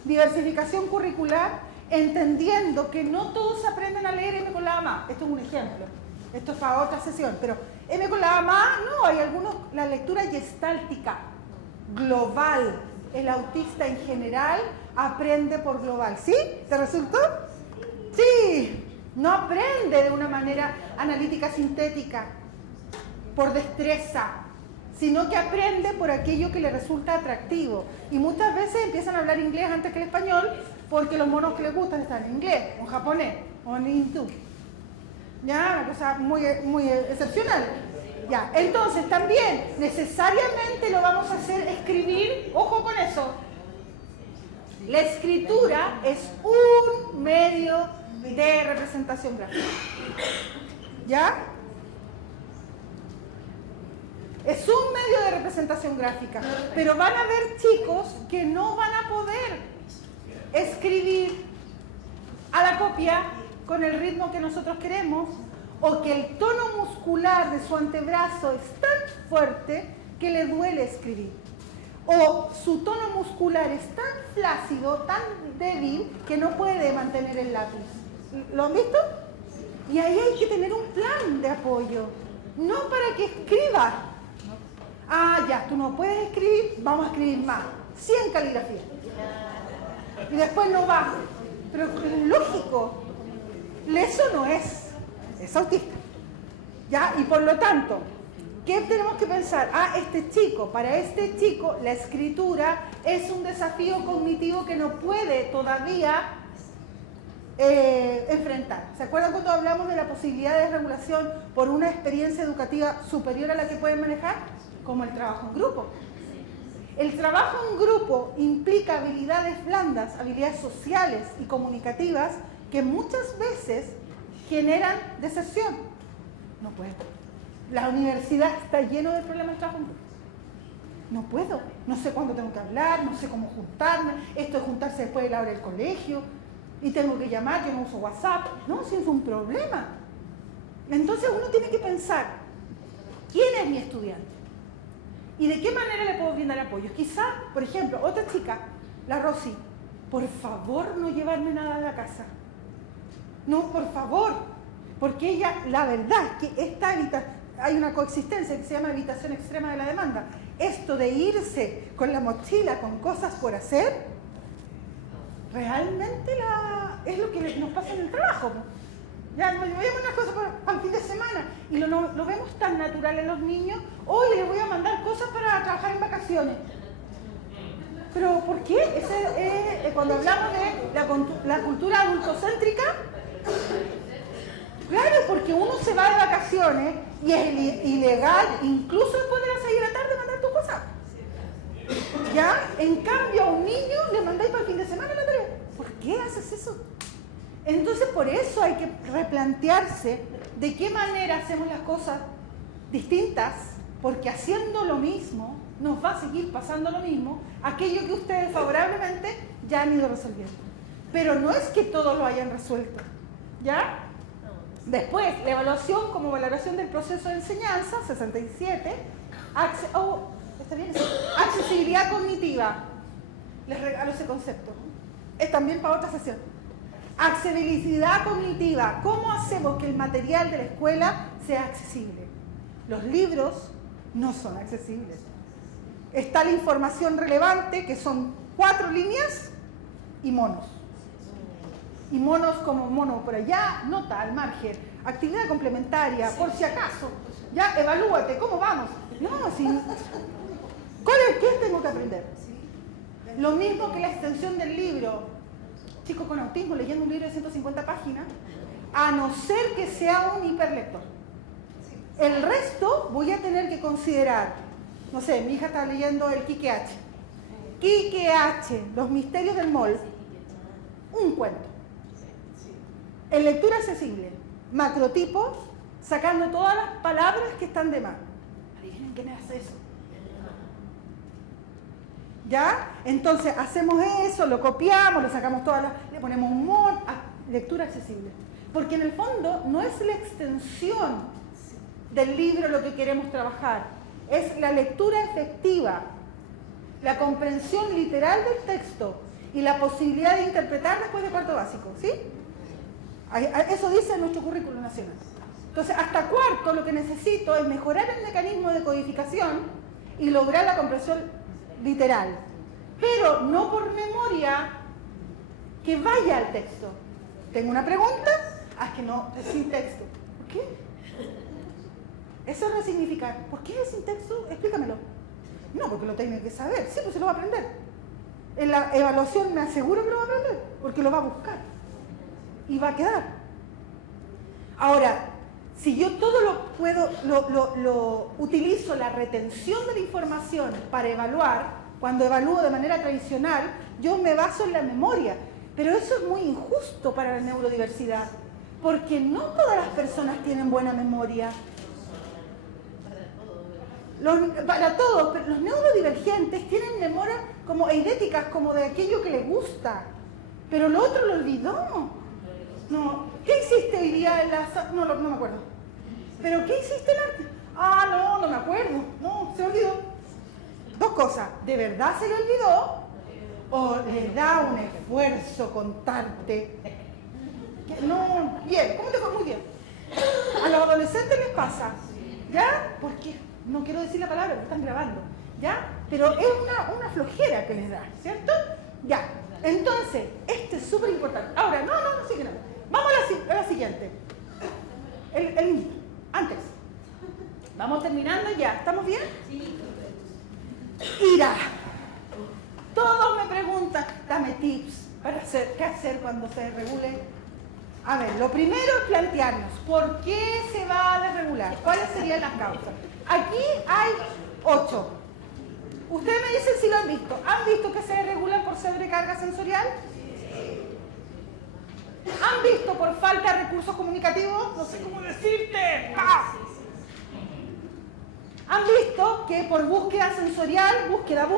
Diversificación curricular, entendiendo que no todos aprenden a leer M con la AMA. Esto es un ejemplo. Esto es para otra sesión, pero M con la AMA, no, hay algunos, la lectura gestáltica, global. El autista en general aprende por global. ¿Sí? ¿Te resultó? Sí. No aprende de una manera analítica sintética, por destreza, sino que aprende por aquello que le resulta atractivo. Y muchas veces empiezan a hablar inglés antes que el español, porque los monos que les gustan están en inglés, o en japonés, o en hindú. Ya, una cosa muy excepcional. Ya, entonces también necesariamente lo vamos a hacer escribir, ojo con eso. La escritura es un medio de representación gráfica. ¿Ya? Es un medio de representación gráfica, pero van a haber chicos que no van a poder escribir a la copia con el ritmo que nosotros queremos, o que el tono muscular de su antebrazo es tan fuerte que le duele escribir, o su tono muscular es tan flácido, tan débil, que no puede mantener el lápiz. ¿Lo han visto? Y ahí hay que tener un plan de apoyo, no para que escriba. Ah, ya, tú no puedes escribir, vamos a escribir más, 100 caligrafías. Y después no va. Pero es lógico, eso no es autista. ¿Ya? Y por lo tanto, ¿qué tenemos que pensar? Ah, para este chico, la escritura es un desafío cognitivo que no puede todavía enfrentar. ¿Se acuerdan cuando hablamos de la posibilidad de regulación por una experiencia educativa superior a la que pueden manejar? Como el trabajo en grupo. El trabajo en grupo implica habilidades blandas, habilidades sociales y comunicativas que muchas veces generan deserción. No puedo. La universidad está lleno de problemas de trabajo. No puedo. No sé cuándo tengo que hablar, no sé cómo juntarme. Esto es juntarse después de la hora del colegio. Y tengo que llamar, yo no uso WhatsApp. No, si es un problema. Entonces uno tiene que pensar, ¿quién es mi estudiante? ¿Y de qué manera le puedo brindar apoyo? Quizá, por ejemplo, otra chica, la Rosy, por favor no llevarme nada a la casa. No, por favor. Porque ella, la verdad es que hay una coexistencia que se llama evitación extrema de la demanda. Esto de irse con la mochila, con cosas por hacer, realmente es lo que nos pasa en el trabajo. Ya nos llevamos unas cosas para el fin de semana y lo vemos tan natural en los niños. Hoy les voy a mandar cosas para trabajar en vacaciones. ¿Pero por qué? Cuando hablamos de la cultura adultocéntrica, claro, porque uno se va de vacaciones y es ilegal, incluso después de las 6 de la tarde, mandar tu cosa. ¿Ya? En cambio, a un niño le mandáis para el fin de semana la tarea. ¿Por qué haces eso? Entonces, por eso hay que replantearse de qué manera hacemos las cosas distintas, porque haciendo lo mismo, nos va a seguir pasando lo mismo, aquello que ustedes favorablemente ya han ido resolviendo. Pero no es que todos lo hayan resuelto, ¿ya? Después, la evaluación como valoración del proceso de enseñanza, 67, ¿está bien? Accesibilidad cognitiva. Les regalo ese concepto. Es también para otra sesión. Accesibilidad cognitiva. ¿Cómo hacemos que el material de la escuela sea accesible? Los libros no son accesibles. Está la información relevante, que son 4 líneas, y monos. Y monos como mono por allá, nota al margen, actividad complementaria, por si acaso. Ya, evalúate, ¿cómo vamos? No, ¿qué tengo que aprender? Lo mismo que la extensión del libro. Chico con autismo leyendo un libro de 150 páginas, a no ser que sea un hiperlector. El resto voy a tener que considerar, no sé, mi hija está leyendo el Quique H. Quique H, los misterios del mall, un cuento. En lectura accesible, macrotipos, sacando todas las palabras que están de más. Adivinen qué me hace eso. ¿Ya? Entonces hacemos eso, lo copiamos, le sacamos le ponemos un mod, lectura accesible. Porque en el fondo no es la extensión del libro lo que queremos trabajar, es la lectura efectiva, la comprensión literal del texto y la posibilidad de interpretar después de cuarto básico, ¿sí? Eso dice nuestro currículo nacional. Entonces, hasta cuarto lo que necesito es mejorar el mecanismo de codificación y lograr la comprensión literal, pero no por memoria que vaya al texto. ¿Tengo una pregunta? Es que no, es sin texto. ¿Por qué? Eso no significa, ¿por qué es sin texto? Explícamelo. No, porque lo tiene que saber. Sí, pues se lo va a aprender. En la evaluación me aseguro que lo va a aprender, porque lo va a buscar. Y va a quedar. Ahora, si yo todo lo utilizo la retención de la información para evaluar, cuando evalúo de manera tradicional, yo me baso en la memoria. Pero eso es muy injusto para la neurodiversidad, porque no todas las personas tienen buena memoria. Para todos, pero los neurodivergentes tienen memoria como eidéticas, como de aquello que les gusta, pero lo otro lo olvidó. No, ¿qué hiciste hoy día en la sala? No me acuerdo. ¿Pero qué hiciste en arte? No me acuerdo. No, se olvidó. 2 cosas. ¿De verdad se le olvidó? ¿O le da un esfuerzo contarte? No, bien. ¿Cómo te fue? Muy bien. A los adolescentes les pasa. ¿Ya? Porque no quiero decir la palabra, porque están grabando. ¿Ya? Pero es una flojera que les da, ¿cierto? Ya. Entonces, este es súper importante. Ahora, no, sigue nada. Vamos a la siguiente. Antes. Vamos terminando ya. ¿Estamos bien? Sí. Ira. Todos me preguntan, dame tips para qué hacer cuando se desregule. A ver, lo primero es plantearnos, ¿por qué se va a desregular? ¿Cuáles serían las causas? Aquí hay 8. Ustedes me dicen si lo han visto. ¿Han visto que se desregulan por sobrecarga sensorial? ¿Han visto por falta de recursos recursos comunicativos, no sé cómo decirte. ¡Ah! Han visto que por búsqueda sensorial, búsqueda,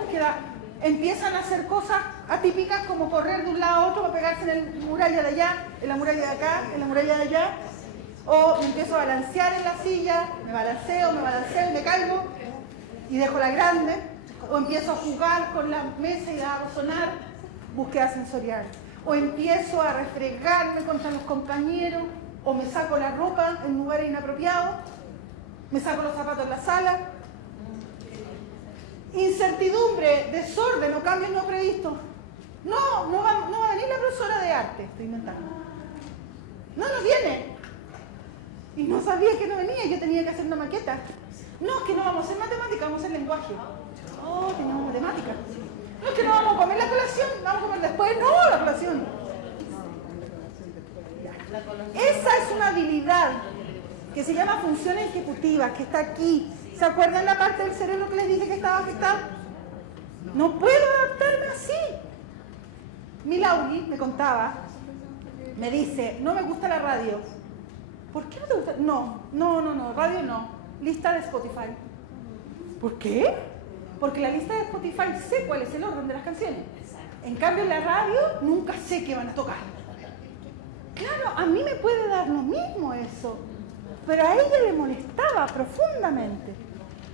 empiezan a hacer cosas atípicas como correr de un lado a otro para pegarse en la muralla de allá, en la muralla de acá, en la muralla de allá. O me empiezo a balancear en la silla, me balanceo y me caigo y dejo la grande. O empiezo a jugar con la mesa y la hago sonar, búsqueda sensorial. O empiezo a refregarme contra los compañeros, o me saco la ropa en lugares inapropiados, me saco los zapatos en la sala. Incertidumbre, desorden o cambios no previstos. No va a venir la profesora de arte, estoy inventando. No viene. Y no sabía que no venía, yo tenía que hacer una maqueta. No, es que no vamos a hacer matemática, vamos a hacer lenguaje. Oh, teníamos matemática. No, es que no vamos a comer la colación, vamos a comer después. No, la colación. Esa es una habilidad que se llama función ejecutiva, que está aquí. ¿Se acuerdan la parte del cerebro que les dije que estaba afectada? No puedo adaptarme así. Milauri me contaba, me dice, no me gusta la radio. ¿Por qué no te gusta? No, radio no. Lista de Spotify. ¿Por qué? Porque la lista de Spotify sé cuál es el orden de las canciones. En cambio en la radio nunca sé qué van a tocar. Claro, a mí me puede dar lo mismo eso, pero a ella le molestaba profundamente.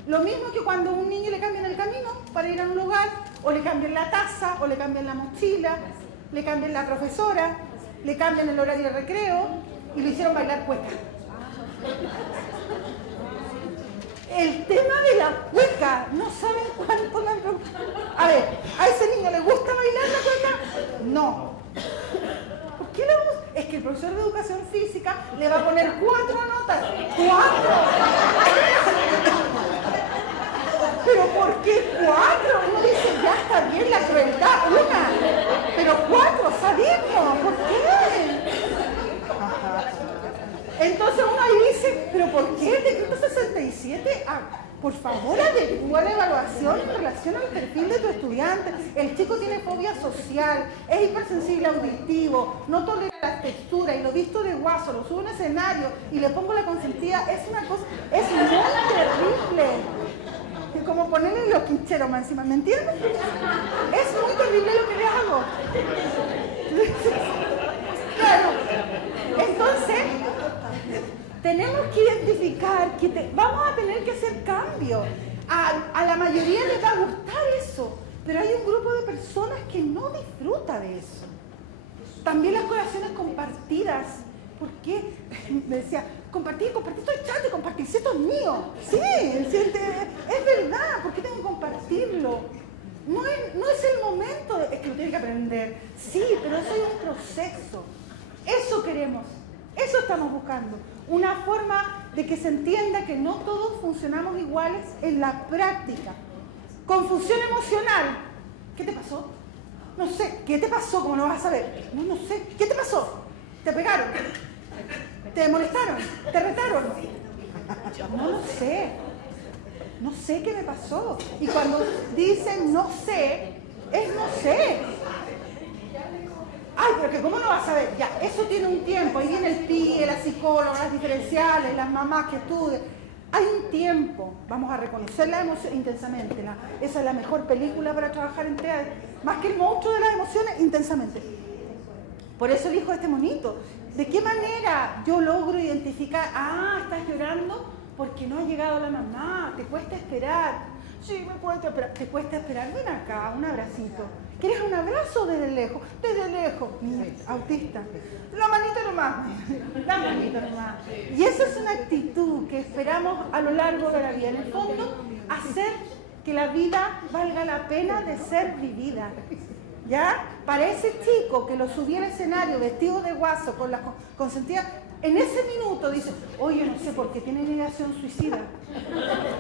Lo mismo que cuando a un niño le cambian el camino para ir a un lugar, o le cambian la taza, o le cambian la mochila, le cambian la profesora, le cambian el horario de recreo y lo hicieron bailar cueca. El tema de la cueca, no saben cuánto me han preguntado. A ver, ¿a ese niño le gusta bailar la cueca? No. ¿Por qué le gusta? Es que el profesor de educación física le va a poner 4 notas. ¡4! ¿Pero por qué 4? Uno dice, ya está bien la crueldad, 1. Pero 4, sadismo, ¿por qué? Entonces uno ahí dice, ¿pero por qué el decreto 67? Por favor, adecua la evaluación en relación al perfil de tu estudiante. El chico tiene fobia social, es hipersensible auditivo, no tolera las texturas y lo visto de guaso, lo subo a un escenario y le pongo la consentida, es una cosa, es muy terrible. Es como ponerle los quincheros más encima, ¿me entiendes? Es muy terrible lo que le hago. Claro. Entonces, tenemos que identificar que vamos a tener que hacer cambios. A la mayoría les va a gustar eso, pero hay un grupo de personas que no disfruta de eso. También las colaciones compartidas. ¿Por qué? Me decía, compartir todo el chat, compartir, si esto es mío. Sí, es verdad, ¿por qué tengo que compartirlo? No es el momento, es que lo tiene que aprender. Sí, pero eso es un proceso. Eso queremos, eso estamos buscando. Una forma de que se entienda que no todos funcionamos iguales en la práctica. Confusión emocional. ¿Qué te pasó? No sé. ¿Qué te pasó? ¿Cómo no vas a saber? No sé. ¿Qué te pasó? ¿Te pegaron? ¿Te molestaron? ¿Te retaron? No lo sé. No sé qué me pasó. Y cuando dicen no sé, es no sé. Ay, pero que cómo no vas a ver, ya, eso tiene un tiempo, ahí viene el PIE, la psicóloga, las diferenciales, las mamás que estudian. Hay un tiempo, vamos a reconocer la emoción intensamente. Esa es la mejor película para trabajar en TEA, más que el monstruo de las emociones, intensamente. Por eso elijo este monito. ¿De qué manera yo logro identificar, estás llorando porque no ha llegado la mamá, te cuesta esperar? Sí, me cuesta esperar. ¿Te cuesta esperar? Ven acá, un abracito. ¿Quieres un abrazo desde lejos? Desde lejos. Mira, autista. La manita nomás. La manita nomás. Y esa es una actitud que esperamos a lo largo de la vida. En el fondo, hacer que la vida valga la pena de ser vivida. ¿Ya? Para ese chico que lo subí al escenario vestido de guaso, con las consentidas, en ese minuto dice, oye, no sé por qué tiene ideación suicida.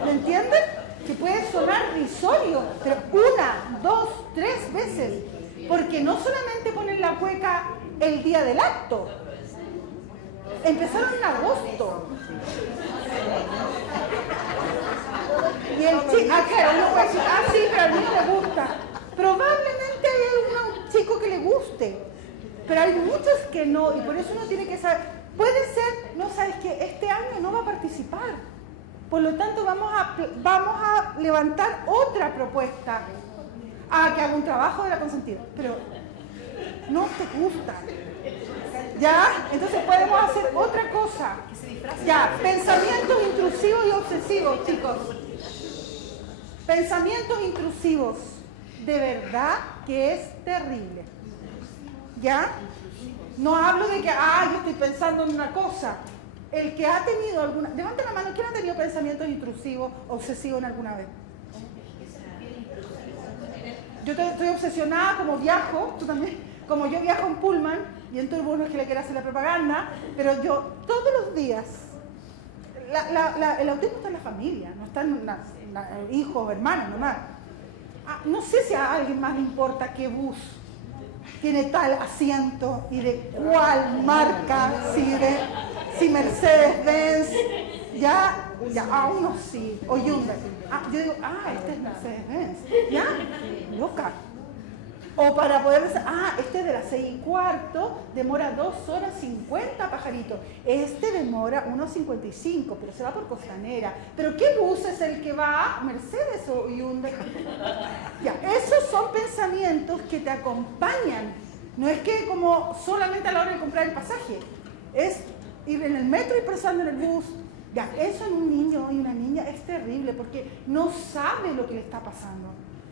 ¿Me entienden? Que puede sonar risorio, pero 1, 2, 3 veces. Porque no solamente ponen la cueca el día del acto. Empezaron en agosto. Y el chico, claro, uno puede decir, sí, pero a mí no me gusta. Probablemente hay algún chico que le guste, pero hay muchos que no, y por eso uno tiene que saber Puede ser, no sabes que este año no va a participar. Por lo tanto, vamos a levantar otra propuesta. Que haga un trabajo de la consentida. Pero no te gusta. ¿Ya? Entonces podemos hacer otra cosa. Ya, pensamientos intrusivos y obsesivos, chicos. Pensamientos intrusivos. De verdad que es terrible. ¿Ya? No hablo de que, yo estoy pensando en una cosa. El que ha tenido alguna... Levanten la mano, ¿quién ha tenido pensamientos intrusivos, obsesivos en alguna vez? Yo estoy obsesionada como viajo, tú también, como yo viajo en Pullman, y en turbo no es que le quiera hacer la propaganda, pero yo todos los días, el autismo está en la familia, no está en hijos, hermanos, nomás. No sé si a alguien más le importa qué bus tiene tal asiento y de cuál marca, si Mercedes-Benz, ya a uno sí, o Hyundai. Yo digo, este es Mercedes-Benz, ¿ya? Loca. O para poder decir, este es de las 6:15, demora 2 horas 50, pajarito. Este demora 1:55, pero se va por Costanera. ¿Pero qué bus es el que va? ¿Mercedes o Hyundai? Ya, esos son pensamientos que te acompañan. No es que como solamente a la hora de comprar el pasaje. Es ir en el metro y pensando en el bus. Ya, eso en un niño y una niña es terrible porque no sabe lo que le está pasando.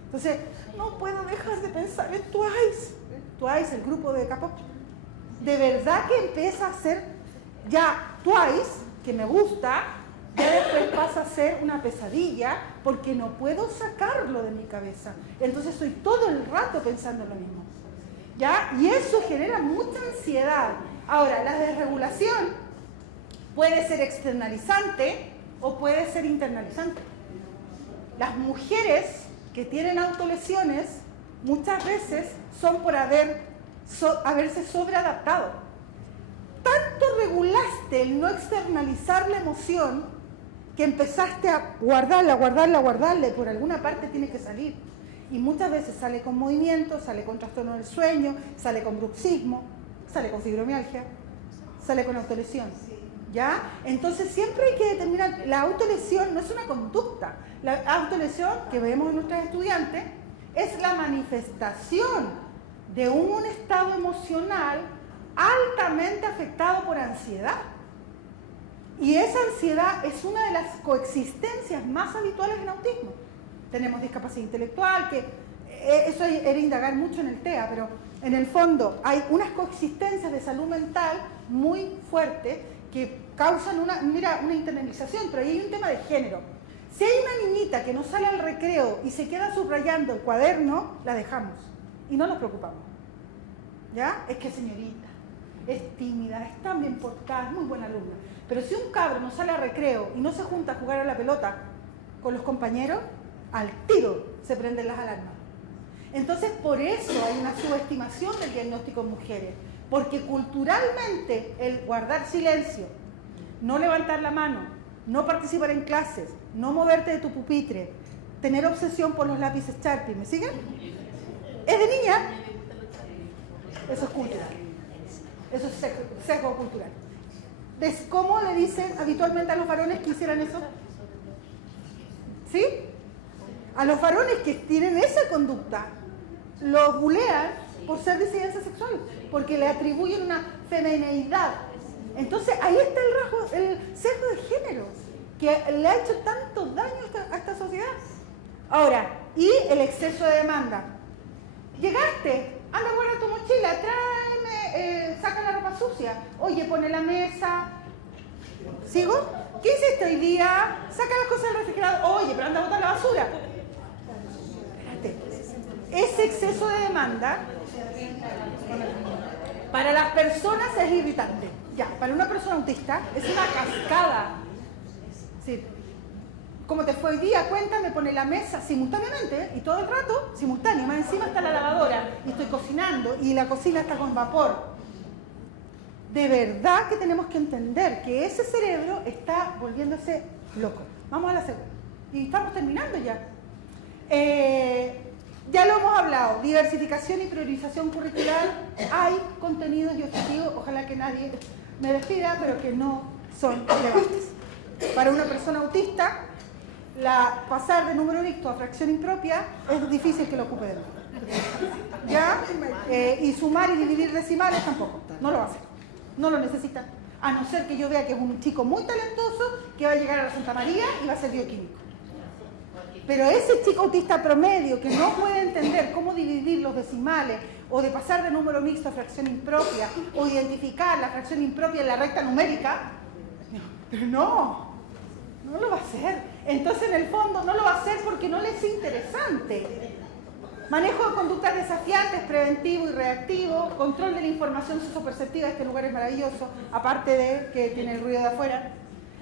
Entonces, no puedo dejar de pensar en Twice. Twice, el grupo de K-pop. De verdad que empieza a ser ya Twice, que me gusta, ya después pasa a ser una pesadilla porque no puedo sacarlo de mi cabeza. Entonces estoy todo el rato pensando lo mismo. ¿Ya? Y eso genera mucha ansiedad. Ahora, la desregulación puede ser externalizante o puede ser internalizante. Las mujeres que tienen autolesiones muchas veces son por haberse sobreadaptado. Tanto regulaste el no externalizar la emoción que empezaste a guardarla, y por alguna parte tiene que salir. Y muchas veces sale con movimiento, sale con trastorno del sueño, sale con bruxismo, sale con fibromialgia, sale con autolesión. ¿Ya? Entonces siempre hay que determinar, la autolesión no es una conducta. La autolesión que vemos en nuestros estudiantes es la manifestación de un estado emocional altamente afectado por ansiedad. Y esa ansiedad es una de las coexistencias más habituales en autismo. Tenemos discapacidad intelectual, que eso era indagar mucho en el TEA, pero en el fondo hay unas coexistencias de salud mental muy fuertes que causan una internalización, pero ahí hay un tema de género. Si hay una niñita que no sale al recreo y se queda subrayando el cuaderno, la dejamos y no nos preocupamos. ¿Ya? Es que señorita, es tímida, es tan bien portada, es muy buena alumna. Pero si un cabro no sale al recreo y no se junta a jugar a la pelota con los compañeros, al tiro se prenden las alarmas. Entonces, por eso hay una subestimación del diagnóstico en mujeres. Porque culturalmente el guardar silencio, no levantar la mano, no participar en clases, no moverte de tu pupitre, tener obsesión por los lápices Sharpie, ¿me siguen? Es de niña. Eso es cultural. Eso es sesgo cultural. ¿Cómo le dicen habitualmente a los varones que hicieran eso? ¿Sí? A los varones que tienen esa conducta, los bulean por ser disidencia sexual, porque le atribuyen una femineidad. Entonces ahí está el sesgo de género, que le ha hecho tanto daño a esta sociedad. Ahora, y el exceso de demanda. Llegaste, anda, guarda tu mochila, tráeme, saca la ropa sucia. Oye, pone la mesa. ¿Sigo? ¿Qué hiciste hoy día? Saca las cosas del refrigerador. Oye, pero anda a botar la basura. Espérate. Ese exceso de demanda para las personas es irritante. Ya, para una persona autista es una cascada. Sí. ¿Cómo te fue hoy día? Cuéntame, pone la mesa simultáneamente y todo el rato simultáneo. Más encima está la lavadora y estoy cocinando y la cocina está con vapor. De verdad que tenemos que entender que ese cerebro está volviéndose loco. Vamos a la segunda. Y estamos terminando ya. Ya lo hemos hablado, diversificación y priorización curricular. Hay contenidos y objetivos, ojalá que nadie nadie me despida, pero que no son relevantes. Para una persona autista, pasar de número mixto a fracción impropia es difícil que lo ocupe de nuevo. ¿Ya? Y sumar y dividir decimales tampoco. No lo va a hacer. No lo necesita. A no ser que yo vea que es un chico muy talentoso que va a llegar a la Santa María y va a ser bioquímico. Pero ese chico autista promedio que no puede entender cómo dividir los decimales o de pasar de número mixto a fracción impropia o identificar la fracción impropia en la recta numérica, pero no lo va a hacer. Entonces, en el fondo, no lo va a hacer porque no le es interesante. Manejo de conductas desafiantes, preventivo y reactivo, control de la información socioperceptiva, este lugar es maravilloso, aparte de que tiene el ruido de afuera.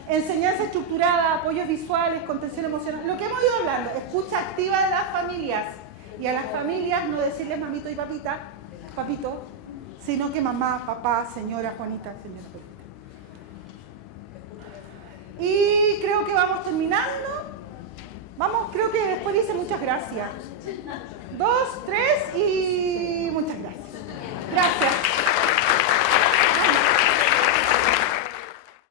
Enseñanza estructurada, apoyos visuales, contención emocional, lo que hemos ido hablando, escucha activa de las familias. Y a las familias no decirles mamito y papito, sino que mamá, papá, señora Juanita, señora Pepita. Y creo que vamos terminando. Creo que después dice muchas gracias. 2, 3 y muchas gracias. Gracias.